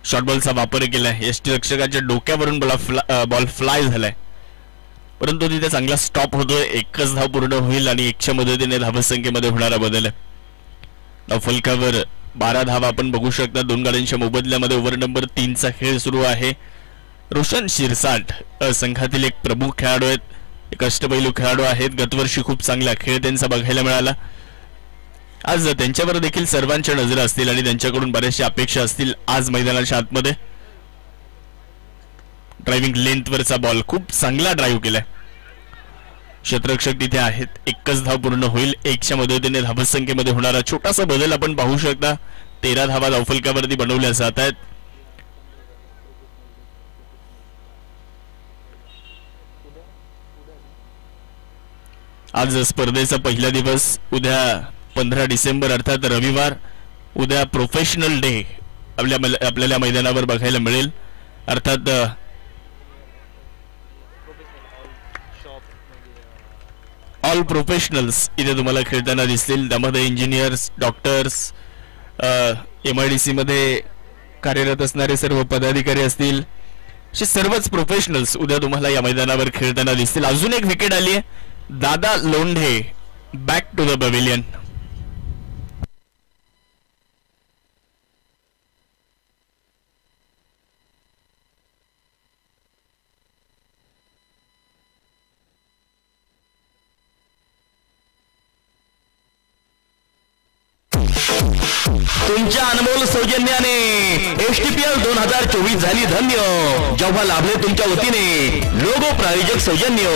शॉर्टबॉलचा वापर केलाय. यष्टीरक्षकाच्या डोक्यावरून बॉल फ्लाय झालाय, परंतु तिथे चांगला स्टॉप होतोय. 1च धाव पूर्ण होईल आणि 1च्या मदतीने धावसंख्येमध्ये होणारा बदल आहे. धावफलकावर 12 धावा आपण बघू शकता. 2 गाड्यांच्या मोबदल्यामध्ये ओव्हर नंबर 3चा खेळ सुरू आहे. रोशन शिरसाट संघातील एक प्रमुख खेळाडू आहेत, एक अष्टपैलू खेळाडू आहेत. गतवर्षी खूप चांगला खेळ त्यांचा बघायला मिळाला. आज त्यांच्यावर देखील सर्वांच्या नजरा असतील आणि त्यांच्याकडून बऱ्याचशा अपेक्षा असतील. आज मैदानाच्या आतमध्ये ड्रायव्हिंग लेंथवरचा बॉल, खूप चांगला ड्राईव्ह केलाय. क्षेत्ररक्षक तिथे आहेत. 1च धाव पूर्ण होईल. 1च्या मदतीने धावसंख्येमध्ये होणारा छोटासा बदल आपण पाहू शकता. 13 धावा धावफलकावरती बनवल्या जात आहेत. आज स्पर्धेचा पहिला दिवस. उद्या 15 डिसेंबर अर्थात रविवार, उद्या प्रोफेशनल डे आपल्याला मैदानावर बघायला मिळेल. अर्थात ऑल प्रोफेशनल्स इथे तुम्हाला खेळताना दिसतील. त्यामध्ये इंजिनियर्स, डॉक्टर्स, MIDC मध्ये कार्यरत असणारे सर्व पदाधिकारी असतील, असे सर्वच प्रोफेशनल्स उद्या तुम्हाला या मैदानावर खेळताना दिसतील. अजून एक विकेट आली आहे. Dada Londhe back to the pavilion. तुमच्या अनमोल सौजन्याने STPL 2024 झाली धन्य, जेव्हा लाभले तुमच्या वतीने लोगो प्रायोजक सौजन्य.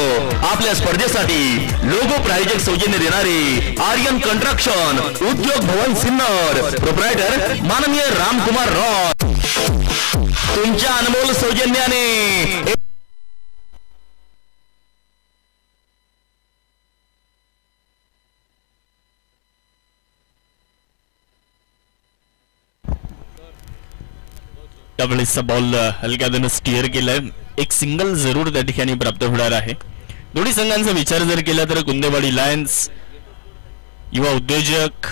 आपल्या स्पर्धेसाठी लोगो प्रायोजक सौजन्य देणारे आर्यन कंस्ट्रक्शन, उद्योग भवन सिन्नर, प्रोप्रायटर माननीय रामकुमार रॉय. तुमच्या अनमोल सौजन्याने त्यावेळेसचा बॉल हलक्यानं स्टिअर केलाय. एक सिंगल जरूर त्या ठिकाणी प्राप्त होणार आहे. दोन्ही संघांचा विचार जर केला तर कुंदेवाडी लायन्स युवा उद्योजक,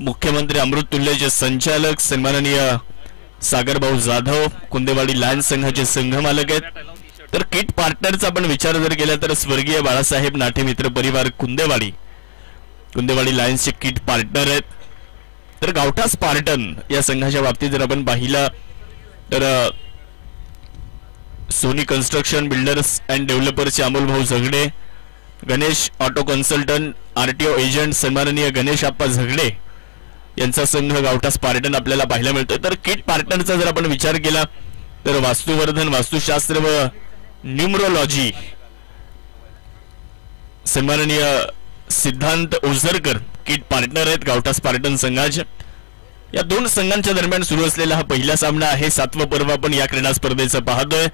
मुख्यमंत्री अमृततुल्यचे संचालक सन्माननीय सागरभाऊ जाधव कुंदेवाडी लायन्स संघाचे संघ मालक आहेत. तर किट पार्टनरचा आपण विचार जर केला तर स्वर्गीय बाळासाहेब नाठे मित्र परिवार कुंदेवाडी लायन्सचे किट पार्टनर आहेत. तर गावठा स्पार्टन या संघाच्या बाबतीत जर आपण पाहिलं तर सोनी कन्स्ट्रक्शन बिल्डर्स अँड डेव्हलपर्सचे Amol Bhau Zagade, Ganesh auto consultant RTO agent सन्माननीय गणेश आप्पा झगडे यांचा संघ गावठा स्पार्टन आपल्याला पाहायला मिळतोय. तर किट पार्टनरचा जर आपण विचार केला तर वास्तुवर्धन, वास्तुशास्त्र व न्यूमरोलॉजी सन्माननीय सिद्धांत ओझरकर किट पार्टनर आहेत गावठा स्पार्टन संघाचे. या दोन संघांच्या दरम्यान सुरू असलेला हा पहिला सामना आहे. 7वं पर्व आपण या क्रीडा स्पर्धेचं पाहतोय.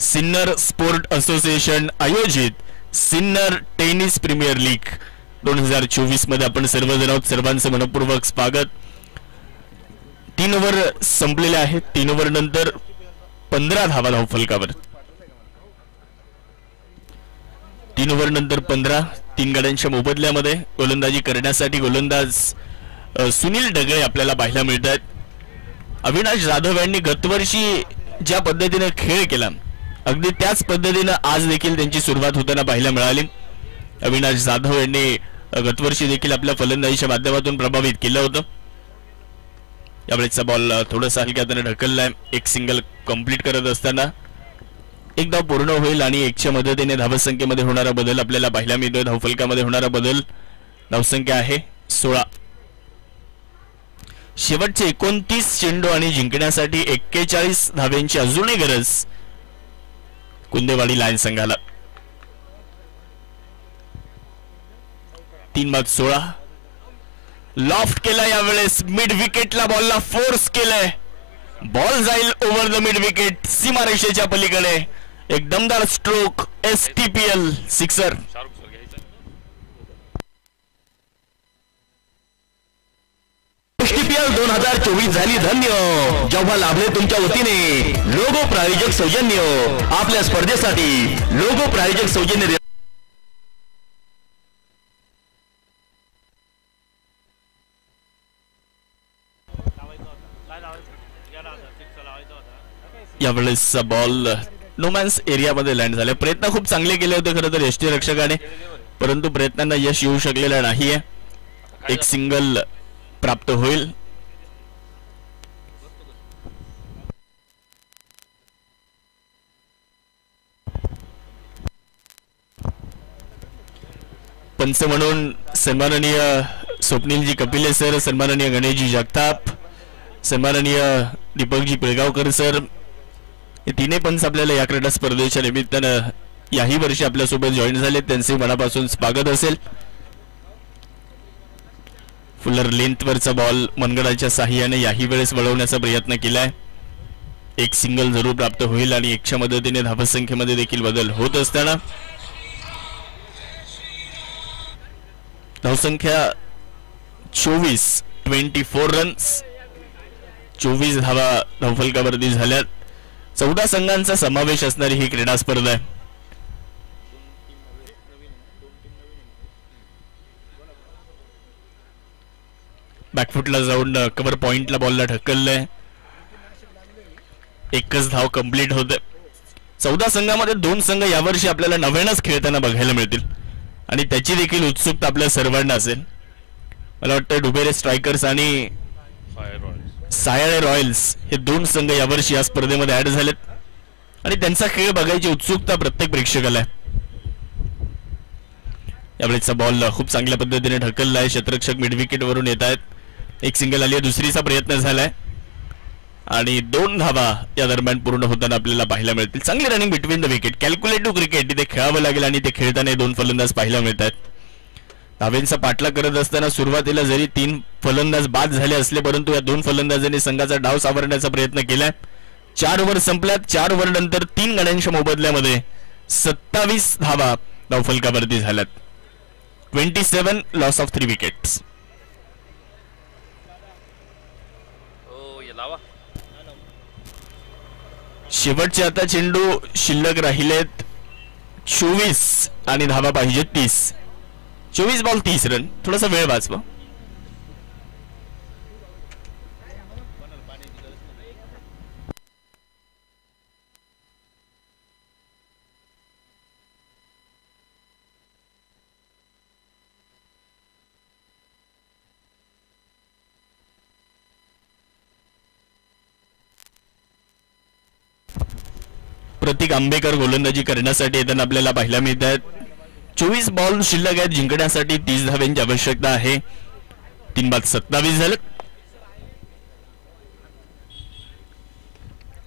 सिन्नर स्पोर्ट असोसिएशन आयोजित सिन्नर टेनिस प्रीमियर लीग 2024 मध्ये आपण सर्वजण आहोत. सर्वांचं मनपूर्वक स्वागत. 3 ओव्हर संपलेले आहेत. 3 ओव्हर नंतर 15 धावा धावफलकावर. 3 ओव्हर नंतर 15. 3 गाड्यांच्या मोबदल्यामध्ये गोलंदाजी करण्यासाठी गोलंदाज सुनील ढगळे आपल्याला पाहायला मिळतात. अविनाश जाधव यांनी गतवर्षी ज्या पद्धतीने खेळ केला अगदी त्याच पद्धतीने आज देखील त्यांची सुरुवात होताना पाहायला मिळाली. अविनाश जाधव यांनी गतवर्षी देखील आपल्या फलंदाजीच्या माध्यमातून प्रभावित केलं होतं. यावेळेचा बॉल थोडासा हलक्याने ढकललाय. एक सिंगल कंप्लीट करत असताना एक धाव पूर्ण होईल आणि 1च्या मदतीने धावसंख्येमध्ये होणारा बदल आपल्याला पाहायला मिळतोय. धावफलकामध्ये होणारा बदल. धावसंख्या आहे 16. शेवटचे 29 चेंडू आणि जिंकण्यासाठी 41 धाव्यांची अजूनही गरज कुंदेवाडी लायन्स संघाला. 3/16 लॉफ्ट केला. यावेळेस मिड विकेटला बॉलला फोर्स केलाय. बॉल जाईल ओव्हर द मिड विकेट, सीमारेषेच्या पलीकडे. एक दमदार स्ट्रोक. STPL sixer. STPL 2024 झाली धन्य, जेव्हा लाभले तुमच्या वतीने लोगो प्रायोजक सौजन्य. आपल्या स्पर्धेसाठी लोगो प्रायोजक सौजन्य. यावेळेसचा बॉल नोमॅन्स एरियामध्ये लँड झाले. प्रयत्न खूप चांगले केले होते खरं तर यष्टीरक्षकाने, परंतु प्रयत्नांना यश येऊ शकलेलं नाहीये. एक सिंगल प्राप्त होईल. पंच म्हणून सन्माननीय स्वप्नीलजी कपिले सर, सन्माननीय गणेशजी जगताप, सन्माननीय दीपकजी पिळगावकर सर, हे तीनही पंच आपल्याला या क्रीडा स्पर्धेच्या निमित्तानं याही वर्षी आपल्यासोबत जॉईन झाले. त्यांचे मनापासून स्वागत असेल. फुलर लेंथवरचा बॉल मनगडाच्या साह्याने याही वेळेस वळवण्याचा प्रयत्न केलाय. एक सिंगल जरूर प्राप्त होईल आणि 1च्या मदतीने धावसंख्येमध्ये देखील बदल होत असताना धावसंख्या 24 रन्स, 24 धावा धावफलकावरती झाल्यात. 14 संघांचा समावेश असणारी ही क्रीडा स्पर्धा आहे. बॅकफुटला जाऊन कव्हर पॉइंटला बॉलला ढकललंय. एकच धाव कंप्लीट होते. 14 संघामध्ये 2 संघ यावर्षी आपल्याला नव्यानंच खेळताना बघायला मिळतील आणि त्याची देखील उत्सुकता आपल्या सर्वांना असेल. मला वाटतं डुबेरे स्ट्रायकर्स आणि सायळे रॉयल्स हे 2 संघ यावर्षी या स्पर्धेमध्ये ऍड झालेत आणि त्यांचा खेळ बघायची उत्सुकता प्रत्येक प्रेक्षकाला आहे. यावेळेचा बॉल खूप चांगल्या पद्धतीने ढकलला आहे. क्षेत्ररक्षक मिड विकेट वरून येत आहेत. एक सिंगल आली आहे, दुसरीचा प्रयत्न झालाय आणि 2 धावा या दरम्यान पूर्ण होताना आपल्याला पाहायला मिळतील. चांगली running between the wicket. Calculative cricket इथे खेळावं लागेल आणि ते खेळताना 2 फलंदाज पाहायला मिळतात. धावेंचा पाठलाग करत असताना सुरुवातीला जरी 3 फलंदाज बाद झाले असले, परंतु या 2 फलंदाजांनी संघाचा डाव सावरण्याचा प्रयत्न केलाय. 4 ओव्हर संपल्यात. 4 ओव्हर नंतर 3 गड्यांच्या मोबदल्यामध्ये 27 धावा धावफलकावरती झाल्यात. 27 लॉस ऑफ 3 विकेट्स. शेवटचे आता चेंडू शिल्लक राहिलेत 24 आणि धावा पाहिजे 30. 24 बॉल 30 रन. थोडासा वेळ वाचवा. प्रतीक आंबेकर गोलंदाजी करण्यासाठी येताना आपल्याला पाहायला मिळत आहेत. 24 बॉल शिल्लक आहेत. जिंकण्यासाठी 30 धावांची आवश्यकता आहे. 3 बाद 27 झाले.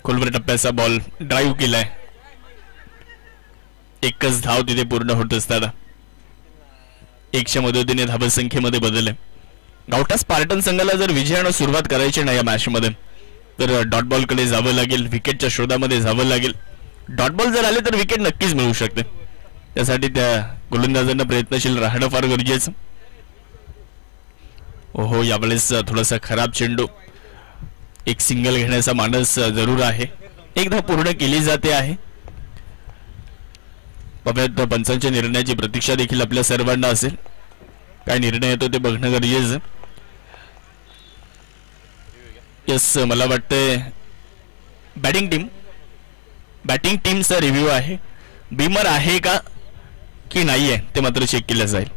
खोलवर टप्प्याचा बॉल ड्राईव्ह केलाय. एकच धाव तिथे पूर्ण होत असताना 1च्या मदतीने धावसंख्येमध्ये बदल आहे. गावठा स्पार्टन संघाला जर विजयानं सुरुवात करायची नाही या मॅच मध्ये तर डॉट बॉल कडे जावं लागेल. विकेटच्या शोधामध्ये जावं लागेल. डॉट बॉल जर आले तर विकेट नक्कीच मिळू शकते. त्यासाठी त्या गोलंदाजांना प्रयत्नशील राहणं फार गरजेचं. ओहो, यावेळेस थोडासा खराब चेंडू. एक सिंगल घेण्याचा मानस जरूर आहे. एक धाव पूर्ण केली जाते आहे. बघूयात पंचांच्या निर्णयाची प्रतीक्षा देखील आपल्या सर्वांना असेल. काय निर्णय येतो ते बघणं गरजेचं. यस, मला वाटतंय बॅटिंग टीमचा रिव्ह्यू आहे. बीमर आहे का की नाहीये ते मात्र चेक केलं जाईल.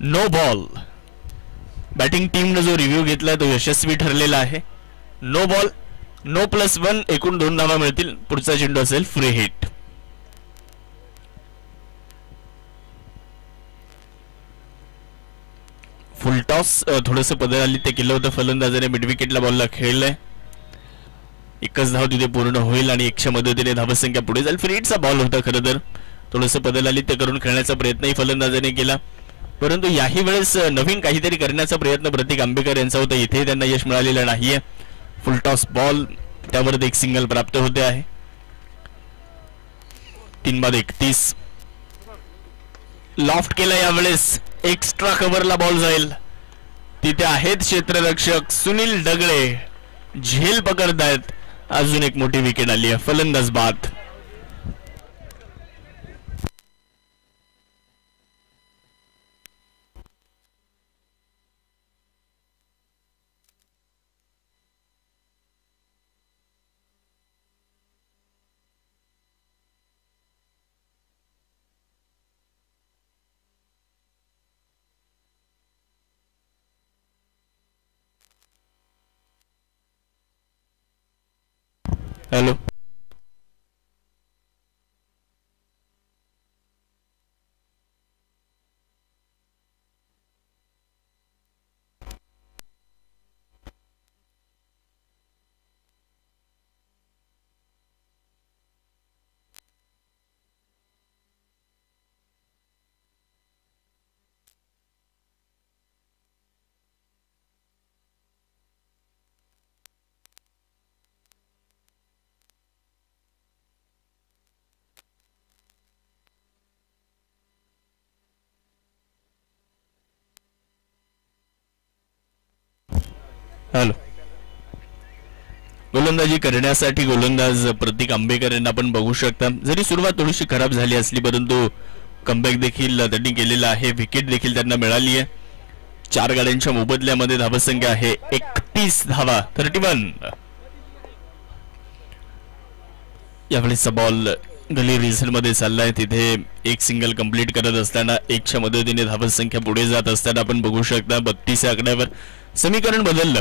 No ball. बॅटिंग टीमने जो रिव्ह्यू घेतलाय तो यशस्वी ठरलेला आहे. नो बॉल, नो +1, एकूण 2 धावा मिळतील. पुढचा चेंडू असेल फ्री हिट. फुल टॉस थोडस पदराली ते केलं होतं फलंदाजाने. मिड विकेटला बॉलला खेळलंय. एकच धाव तिथे पूर्ण होईल आणि 1च्या मदतीने धावसंख्या पुढे जाईल. फ्री हिटचा बॉल होता खरं तर. थोडस पदराली ते करून खेळण्याचा प्रयत्नही फलंदाजाने केला, परंतु याही वेळेस नवीन काहीतरी करण्याचा प्रयत्न प्रतीक आंबेकर यांचा होता. इथे त्यांना यश मिळालेलं नाहीये. फुल टॉस बॉल, त्यावर एक सिंगल प्राप्त होते आहे. 3 बाद 31. लॉफ्ट केला यावेळेस. एक्स्ट्रा कव्हरला बॉल जाईल. तिथे आहेत क्षेत्ररक्षक सुनील डगळे. झेल पकडतायत. अजून एक मोठी विकेट आली आहे. फलंदाज बाद. Hello, hello. गोलंदाजी करण्यासाठी गोलंदाज प्रतीक आंबेकर यांना आपण बघू शकता. जरी सुरुवात थोडीशी खराब झाली असली परंतु कमबॅक देखील त्यांनी केलेला आहे. विकेट देखील त्यांना मिळाली आहे. 4 गाड्यांच्या मोबदल्यामध्ये धावसंख्या आहे 31 धावा, 31. यावेळेचा बॉल गली रिझल मध्ये चाललाय. तिथे एक सिंगल कंप्लीट करत असताना 1च्या मदतीने धावसंख्या पुढे जात असताना आपण बघू शकता 32 या आकड्यावर समीकरण बदललं.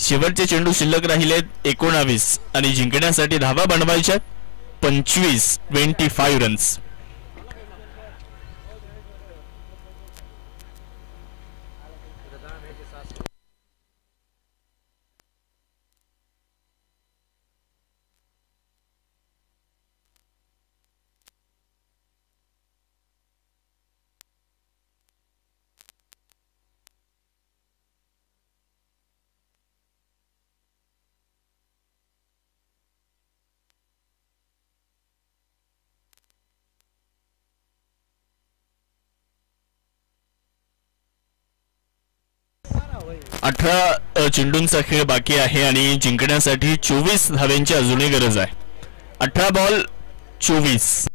शेवटचे चेंडू शिल्लक राहिले 19 आणि जिंकण्यासाठी धावा बनवायच्या 25 रन्स. अठरा चेंडूंचा खेळ बाकी आहे आणि जिंकण्यासाठी 24 धाव्यांची अजूनही गरज आहे. 18 बॉल 24.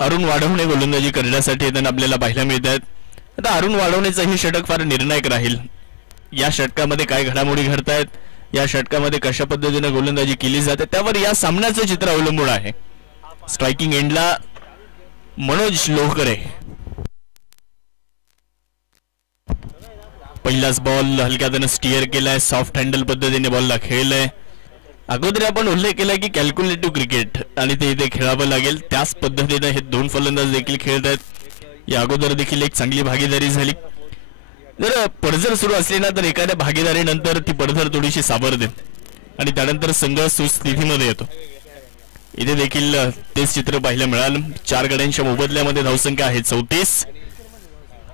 अरुण वाढवणे गोलंदाजी करण्यासाठी येताना आपल्याला पाहायला मिळत आहेत. आता अरुण वाढवणेचं हे षटक फार निर्णायक राहील. या षटकामध्ये काय घडामोडी घडतायत, या षटकामध्ये कशा पद्धतीने गोलंदाजी केली जाते त्यावर या सामन्याचं चित्र अवलंबून आहे. स्ट्रायकिंग एंडला मनोज लोहकरे. पहिलाच बॉल हलक्यानं स्टिअर केलाय, सॉफ्ट हँडल पद्धतीने बॉलला खेळलाय. अगोदर आपण उल्लेख केला की कॅल्क्युलेटिव्ह क्रिकेट आणि ते इथे खेळावं लागेल. त्याच पद्धतीने हे 2 फलंदाज देखील खेळत आहेत. या अगोदर देखील एक चांगली भागीदारी झाली. जर पडझड सुरू असली ना तर एखाद्या भागीदारीनंतर ती पडझड थोडीशी सावरते आणि त्यानंतर संघ सुस्थितीमध्ये येतो. इथे देखील तेच चित्र पाहायला मिळालं. 4 गड्यांच्या मोबदल्यामध्ये धावसंख्या आहे 34.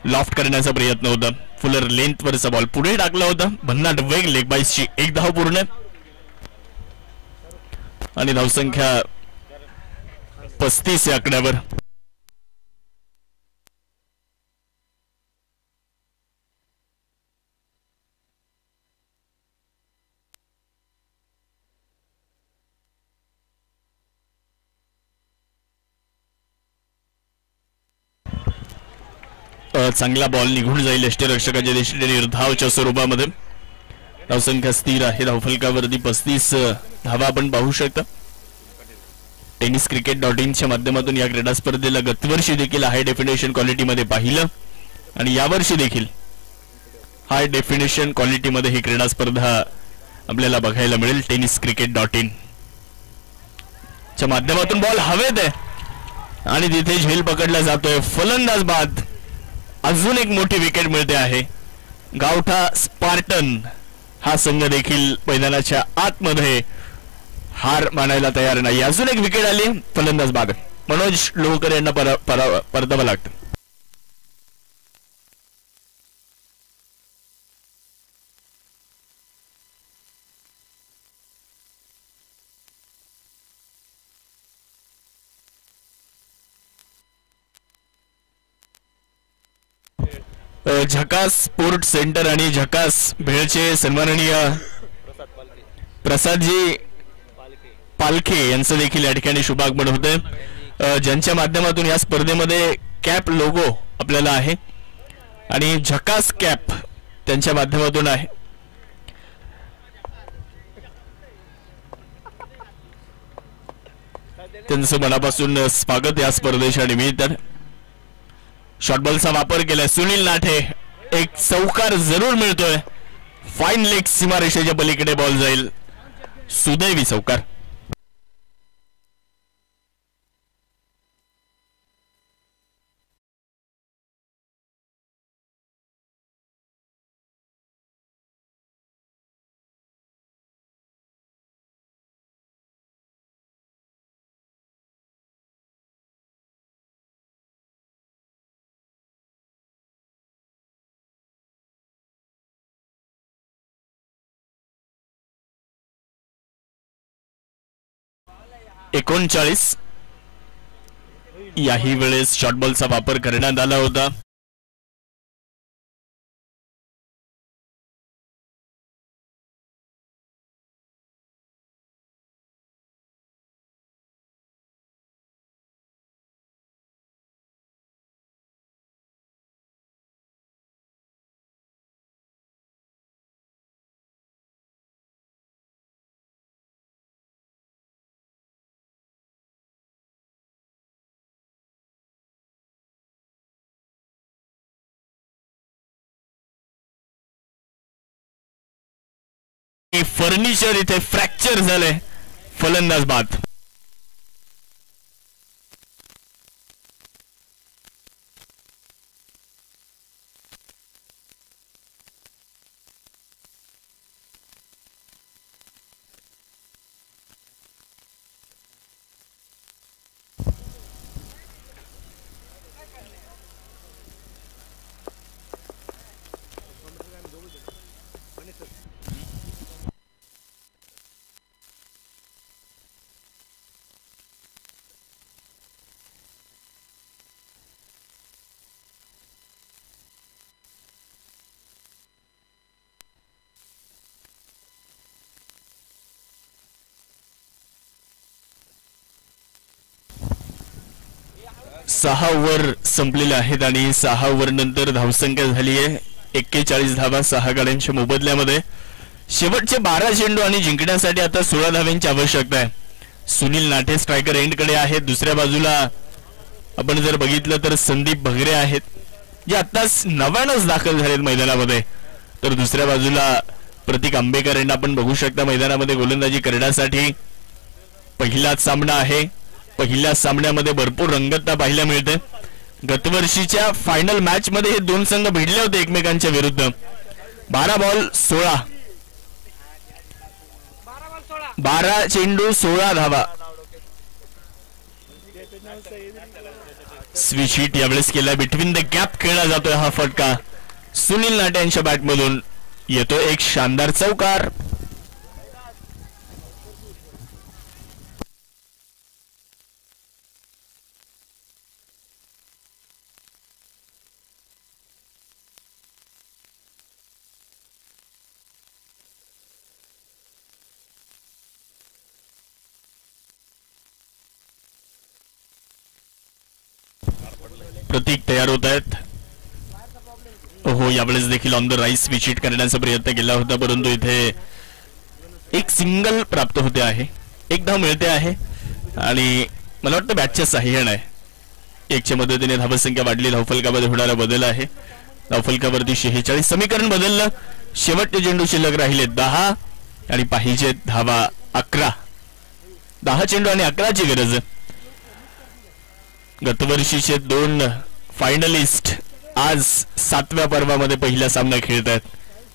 लॉफ्ट करण्याचा प्रयत्न होता. फुलर लेंथ वरचा बॉल पुढे टाकला होता. भन्नाट वेग, लेग बाईसची 1 धाव पूर्ण आणि धावसंख्या 35 या आकड्यावर. चांगला बॉल निघून जाईल यष्टीरक्षकाच्या दिशेने निर्धावच्या स्वरूपामध्ये. धावसंख्या स्थिर आहे. धावफलकावरती 35 धावा आपण पाहू शकता. tenniscricket.in च्या माध्यमातून या क्रीडा स्पर्धेला गतवर्षी देखील हाय डेफिनेशन क्वालिटीमध्ये पाहिलं आणि यावर्षी देखील हाय डेफिनेशन क्वालिटीमध्ये ही क्रीडा स्पर्धा आपल्याला बघायला मिळेल. tenniscricket.in च्या माध्यमातून बॉल हवेत आहे आणि तिथे झेल पकडला जातोय. फलंदाज बाद. अजून एक मोठी विकेट मिळते आहे. गावठा स्पार्टन हा संघ देखील मैदानाच्या आतमध्ये हार मानायला तयार नाही. अजून एक विकेट आली. फलंदाज बाद. मनोज लोहकर यांना परतावं लागतं. झकास स्पोर्ट सेंटर आणि झकास भेळचे सन्माननीय प्रसादजी पालखे यांचं देखील या ठिकाणी शुभागमन होते, ज्यांच्या माध्यमातून या स्पर्धेमध्ये कॅप लोगो आपल्याला आहे आणि झकास कॅप त्यांच्या माध्यमातून आहे. त्यांचं मनापासून स्वागत या स्पर्धेच्या निमित्ताने. शॉर्ट बॉलचा वापर केलाय सुनील नाठे. एक चौकार जरूर मिळतोय. फाईन लेग सीमारेषेच्या पलीकडे बॉल जाईल. सुदैवी चौकार. एकोणचाळीस. याही वेळेस शॉर्ट बॉलचा वापर करण्यात आला होता. फर्निचर इथे फ्रॅक्चर झालंय. फलंदाज बाद. सहा ओव्हर संपलेले आहेत आणि 6 ओव्हर नंतर धावसंख्या झाली आहे 41 धावा 6 गाड्यांच्या मोबदल्यामध्ये. शेवटचे 12 चेंडू आणि जिंकण्यासाठी आता 16 धाव्यांची आवश्यकता आहे. सुनील नाठे स्ट्रायकर एंड कडे आहेत. दुसऱ्या बाजूला आपण जर बघितलं तर संदीप भगरे आहेत जे आत्ताच नव्यानंच दाखल झालेत मैदानामध्ये. तर दुसऱ्या बाजूला प्रतीक आंबेकर यांना आपण बघू शकता मैदानामध्ये गोलंदाजी करण्यासाठी. पहिलाच सामना आहे. पहिल्या सामन्यामध्ये भरपूर रंगतता पाहायला मिळते. गतवर्षीच्या फायनल मॅच मध्ये हे दोन संघ भिडले होते एकमेकांच्या विरुद्ध. 12 बॉल 16 12 चेंडू 16 धावा. स्विच हिट यावेळेस केला. बिटवीन द गॅप खेळला जातोय हा फटका. सुनील नाटे यांच्या बॅटमधून येतो एक शानदार चौकार. प्रतीक तयार होत आहेत. हो यावेळेस देखील on the rice switch hit करण्याचा प्रयत्न केला होता परंतु इथे एक सिंगल प्राप्त होते आहे. एक धाव मिळते आहे आणि मला वाटतं बॅटच्या साह्याने आहे. 1च्या मदतीने धावसंख्या वाढली. धावफलकामध्ये होणारा बदल आहे. धावफलकावरती 46. समीकरण बदललं. शेवटचे चेंडू शिल्लक राहिले 10 आणि पाहिजे धावा 11. 10 चेंडू आणि 11ची गरज. गतवर्षीचे 2 फायनलिस्ट आज 7व्या पर्वामध्ये पहिला सामना खेळत आहेत.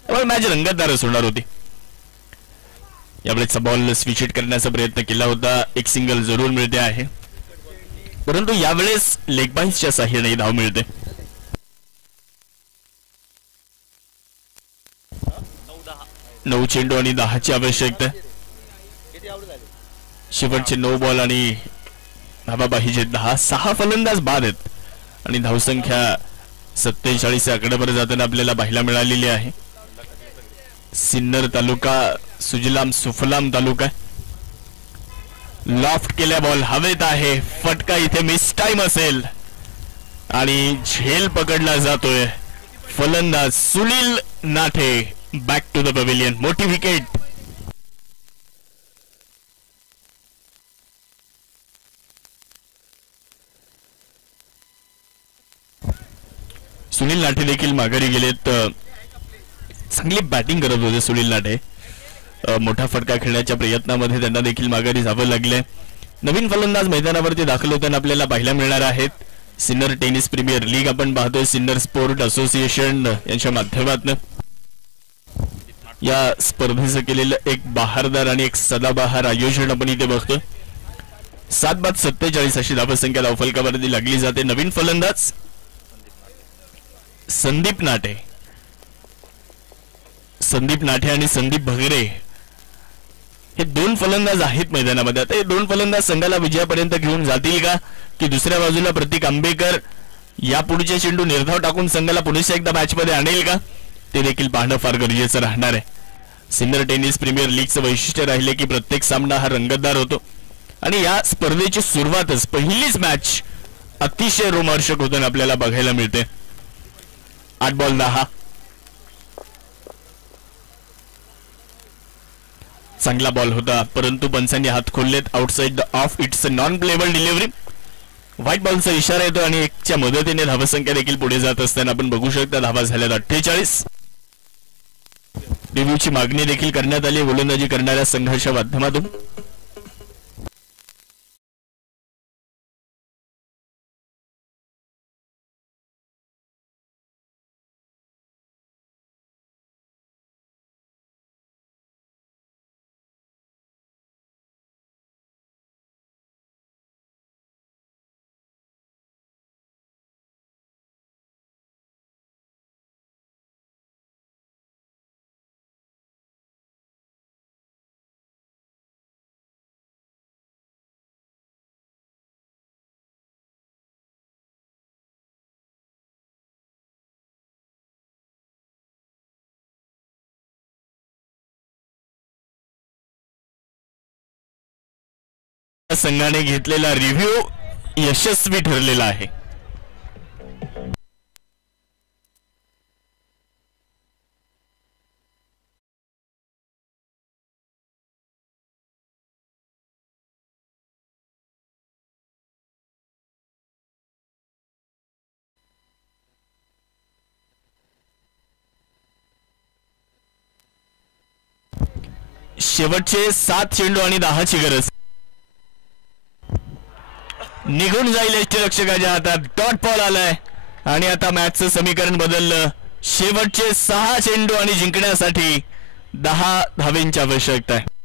त्यामुळे मॅच रंगतदारच होणार होती. यावेळेचा बॉल स्विच हिट करण्याचा प्रयत्न केला होता. एक सिंगल जरूर मिळते आहे परंतु यावेळेस लेग बाईन्सच्या साह्याने धाव मिळते. नऊ चेंडू आणि 10ची आवश्यकता. शेवटचे 9 बॉल आणि धावा पाहिजे 10. 6 फलंदाज बाद आहेत आणि धावसंख्या 47 आकड्यावर जाताना आपल्याला पाहायला मिळालेली आहे. सिन्नर तालुका सुजलाम सुफलाम तालुका. लॉफ्ट केल्या बॉल हवेत आहे. फटका इथे मिस टाइम असेल आणि झेल पकडला जातोय. फलंदाज Sunil Nathe back to the pavilion. मोठी विकेट. सुनील लाटे देखील माघारी गेलेत. चांगली बॅटिंग करत होते सुनील लाटे. मोठा फटका खेळण्याच्या प्रयत्नामध्ये त्यांना देखील माघारी जावं लागले. नवीन फलंदाज मैदानावरती दाखल होताना आपल्याला पाहायला मिळणार आहेत. सिन्नर टेनिस प्रीमियर लीग आपण पाहतोय सिन्नर स्पोर्ट असोसिएशन यांच्या माध्यमातून. या स्पर्धेचं केलेलं एक बहारदार आणि एक सदाबहार आयोजन आपण इथे बघतोय. 7-47 अशी धावसंख्या धावफलकावरती लागली जाते. नवीन फलंदाज संदीप नाटे आणि संदीप भगरे हे 2 फलंदाज आहेत मैदानामध्ये. आता हे 2 फलंदाज संघाला विजयापर्यंत घेऊन जातील का, की दुसऱ्या बाजूला प्रतीक आंबेकर या पुढचे चेंडू निर्धाव टाकून संघाला पुन्हा एकदा मॅच मध्ये आणेल का, ते देखील पाहणं फार गरजेचं राहणार आहे. सिन्नर टेनिस प्रीमियर लीगचं वैशिष्ट्य राहिले की प्रत्येक सामना हा रंगतदार होतो आणि या स्पर्धेची सुरुवातच पहिलीच मॅच अतिशय रोमांचक होताना आपल्याला बघायला मिळते. 8 बॉल 10. चांगला बॉल होता परंतु पंचांनी हात खोललेत. Outside the off. It's a non playable delivery. White बॉलचा इशारा येतो आणि 1च्या मदतीने धावसंख्या देखील पुढे जात असताना आपण बघू शकता. धावा झाल्यात 48. रिव्ह्यूची मागणी देखील करण्यात आली गोलंदाजी करणाऱ्या संघाच्या माध्यमातून. संघाने घेतलेला रिव्ह्यू यशस्वी ठरलेला आहे. शेवटचे 7 चेंडू आणि 10ची गरज. निघून जाईल यष्टीरक्षकाच्या हातात. डॉट बॉल आलाय आणि आता मॅचचं समीकरण बदललं. शेवटचे 6 चेंडू आणि जिंकण्यासाठी 10 धावेंची आवश्यकता आहे.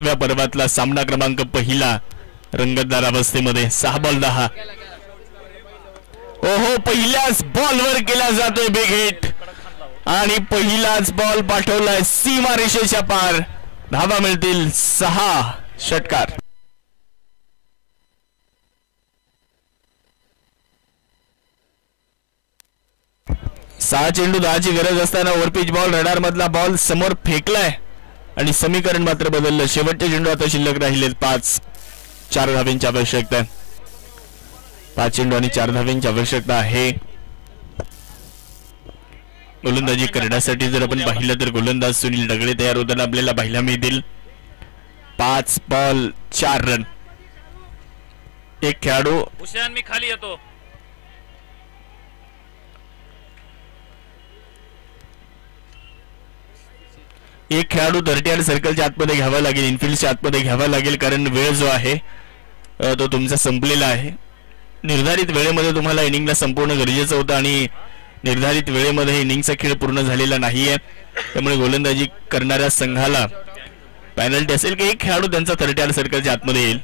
पर्वातला सामना क्रमांक पहिला रंगतदार अवस्थेमध्ये. 6 बॉल 10. ओहो, पहिल्याच बॉलवर केला जातोय बिग हिट आणि पहिलाच बॉल पाठवलाय सीमा रेषेच्या पार. धावा मिळतील 6. षटकार. सहा चेंडू 10ची गरज असताना ओव्हरपिच बॉल रडार मधला बॉल समोर फेकलाय आणि समीकरण मात्र बदललं. शेवटचे चेंडू आता शिल्लक राहिलेत 5. 4 धावेंची आवश्यकता आहे. 5 चेंडू आणि 4 धावेंची आवश्यकता आहे. गोलंदाजी करण्यासाठी जर आपण पाहिलं तर गोलंदाज सुनील डगळे तयार होताना आपल्याला पाहायला मिळतील. 5 बॉल 4 रन. एक खेळाडू मी खाली येतो. एक खेळाडू 30 सर्कलच्या आतमध्ये घ्यावा लागेल, इनफिल्डच्या आतमध्ये घ्यावा लागेल कारण वेळ जो आहे तो तुमचा संपलेला आहे. निर्धारित वेळेमध्ये तुम्हाला इनिंगला संपवणं गरजेचं होतं आणि निर्धारित वेळेमध्ये इनिंगचा खेळ पूर्ण झालेला नाहीये. त्यामुळे गोलंदाजी करणाऱ्या संघाला पेनल्टी असेल की एक खेळाडू त्यांचा 30 सर्कलच्या आतमध्ये येईल.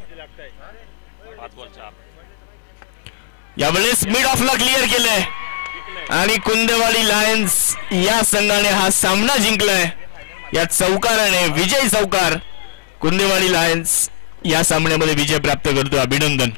यावेळेस मिड ऑफला क्लिअर केलंय आणि कुंदेवाडी लायन्स या संघाने हा सामना जिंकलाय. या चौकाराने विजय चौकार कुंदेवाडी लायन्स या सामन्यामध्ये विजय प्राप्त करतो. अभिनंदन.